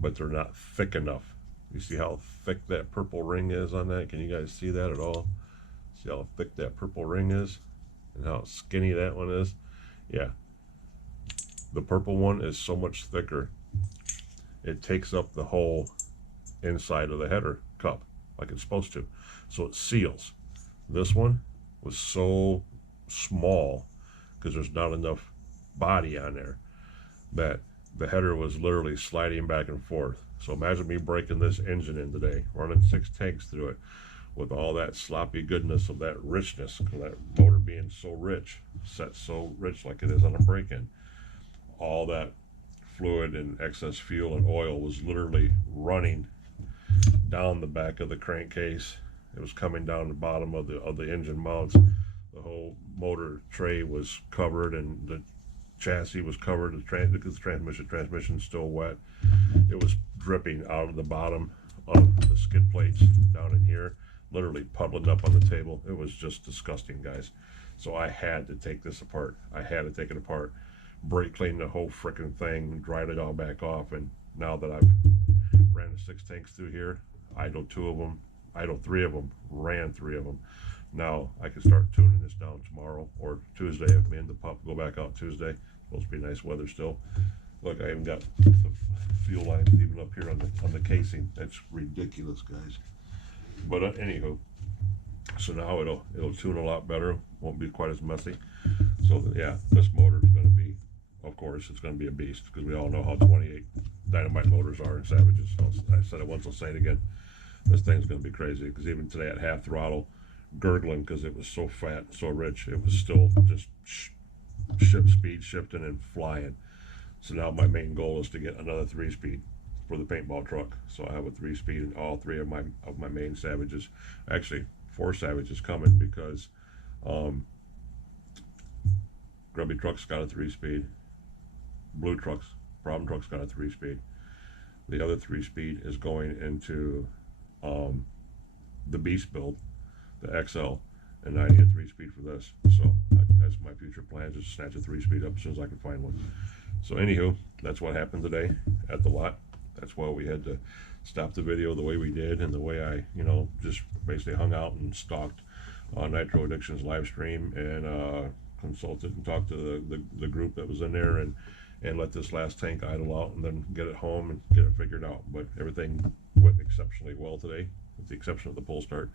but they're not thick enough. You see how thick that purple ring is on that? Can you guys see that at all? See how thick that purple ring is and how skinny that one is? Yeah, the purple one is so much thicker. It takes up the whole inside of the header cup like it's supposed to, so it seals. This one was so small because there's not enough body on there that the header was literally sliding back and forth. So imagine me breaking this engine in today, running 6 tanks through it with all that sloppy goodness of that richness, that motor being so rich, set so rich like it is on a break-in. All that fluid and excess fuel and oil was literally running down the back of the crankcase. It was coming down the bottom of the engine mounts. The whole motor tray was covered, and the chassis was covered. Because the transmission's still wet. It was dripping out of the bottom of the skid plates down in here, literally puddling up on the table. It was just disgusting, guys. So I had to take this apart. I had to take it apart, brake clean the whole freaking thing, dried it all back off, and now that I've ran the 6 tanks through here, idled 2 of them, idled 3 of them, ran 3 of them. Now I can start tuning this down tomorrow or Tuesday if me and the pup go back out Tuesday. Supposed to be nice weather still. Look, I even got the fuel lines even up here on the casing. That's ridiculous, guys. But anywho, so now it'll tune a lot better. Won't be quite as messy. So yeah, this motor is going to be, of course, it's going to be a beast because we all know how 28 dynamite motors are in Savages. So I said it once, I'll say it again. This thing's going to be crazy because even today at half throttle, gurgling because it was so fat, so rich, it was still just speed shifting and flying. So now my main goal is to get another 3-speed for the paintball truck. So I have a 3-speed in all 3 of my main Savages. Actually, 4 Savages coming because Grubby Truck's got a 3-speed. Blue Truck's, Problem Truck's got a 3-speed. The other 3-speed is going into the Beast build, the XL, and I need a 3-speed for this. So that's my future plan, just snatch a 3-speed up as soon as I can find one. So anywho, that's what happened today at the lot. That's why we had to stop the video the way we did, and the way I, just basically hung out and stalked Nitro Addiction's live stream and consulted and talked to the group that was in there, and let this last tank idle out and then get it home and get it figured out. But everything went exceptionally well today, with the exception of the pull start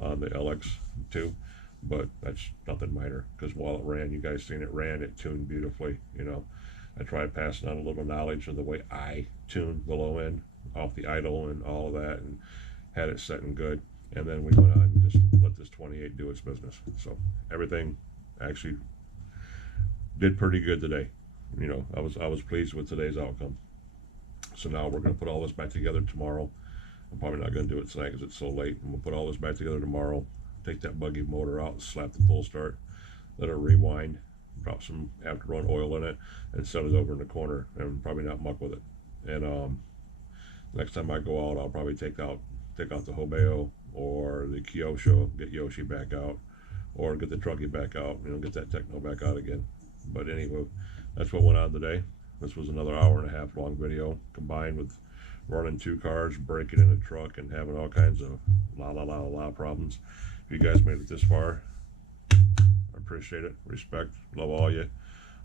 on the LX2. But that's nothing minor, because while it ran, you guys seen it ran, it tuned beautifully. I tried passing on a little knowledge of the way I tune the low end off the idle and all of that, and had it setting good. And then we went on and just let this 28 do its business. So everything actually did pretty good today. I was pleased with today's outcome. So now we're going to put all this back together tomorrow. I'm probably not going to do it tonight because it's so late. And we'll put all this back together tomorrow. Take that buggy motor out, slap the pull start, let it rewind, drop some after run oil in it, and set it over in the corner, and probably not muck with it. And next time I go out, I'll probably take out the Hobeo or the Kyosho, get Yoshi back out, or get the Truckee back out, get that Techno back out again. But anyway, that's what went on today. This was another 1.5 hour long video, combined with running 2 cars, breaking in a truck, and having all kinds of la problems. If you guys made it this far, I appreciate it. Respect, love all you.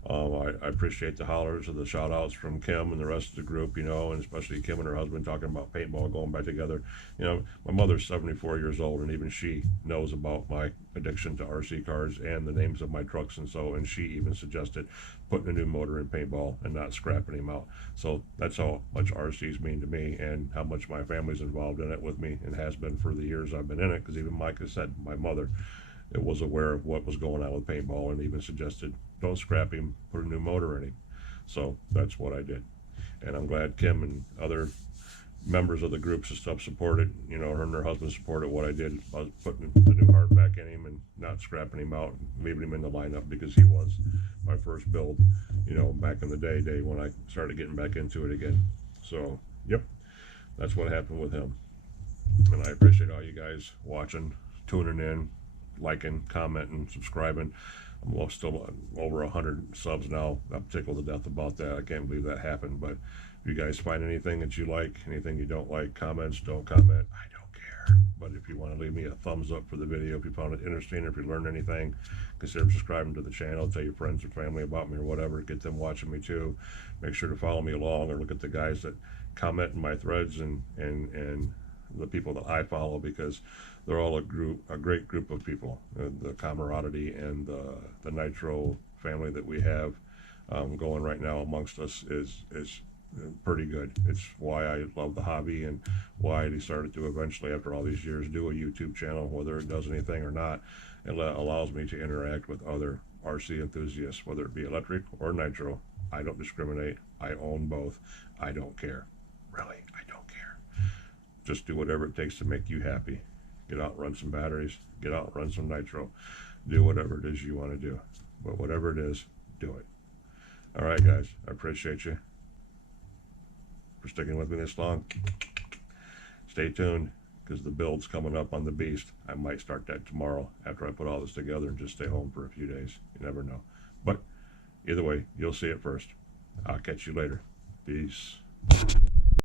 I appreciate the hollers or the shout outs from Kim and the rest of the group, you know, and especially Kim and her husband talking about paintball, going back together. You know, my mother's 74 years old, and even she knows about my addiction to RC cars and the names of my trucks, and so, and she even suggested putting a new motor in paintball and not scrapping him out. So that's how much RCs mean to me, and how much my family's involved in it with me, and has been for the years I've been in it, because even like I said, my mother, it was aware of what was going on with paintball, and even suggested don't scrap him, put a new motor in him. So that's what I did, and I'm glad Kim and other members of the groups and stuff supported, you know, her and her husband supported what I did. I was putting the new heart back in him and not scrapping him out, and leaving him in the lineup, because he was my first build, you know, back in the day when I started getting back into it again. So yep, that's what happened with him. And I appreciate all you guys watching, tuning in, liking, commenting, subscribing. I'm still over 100 subs now. I'm tickled to death about that. I can't believe that happened. But if you guys find anything that you like, anything you don't like, comments, don't comment. I don't care. But if you want to leave me a thumbs up for the video, if you found it interesting, or if you learned anything, consider subscribing to the channel. Tell your friends or family about me or whatever. Get them watching me too. Make sure to follow me along, or look at the guys that comment in my threads, and the people that I follow, because they're all a great group of people. The camaraderie and the Nitro family that we have going right now amongst us is pretty good. It's why I love the hobby, and why I decided to eventually, after all these years, do a YouTube channel. Whether it does anything or not, it allows me to interact with other RC enthusiasts, whether it be electric or nitro. I don't discriminate. I own both. I don't care. Really, I don't care. Just do whatever it takes to make you happy. Get out and run some batteries. Get out and run some nitro. Do whatever it is you want to do. But whatever it is, do it. All right, guys. I appreciate you for sticking with me this long. Stay tuned, because the build's coming up on the Beast. I might start that tomorrow after I put all this together and just stay home for a few days. You never know. But either way, you'll see it first. I'll catch you later. Peace.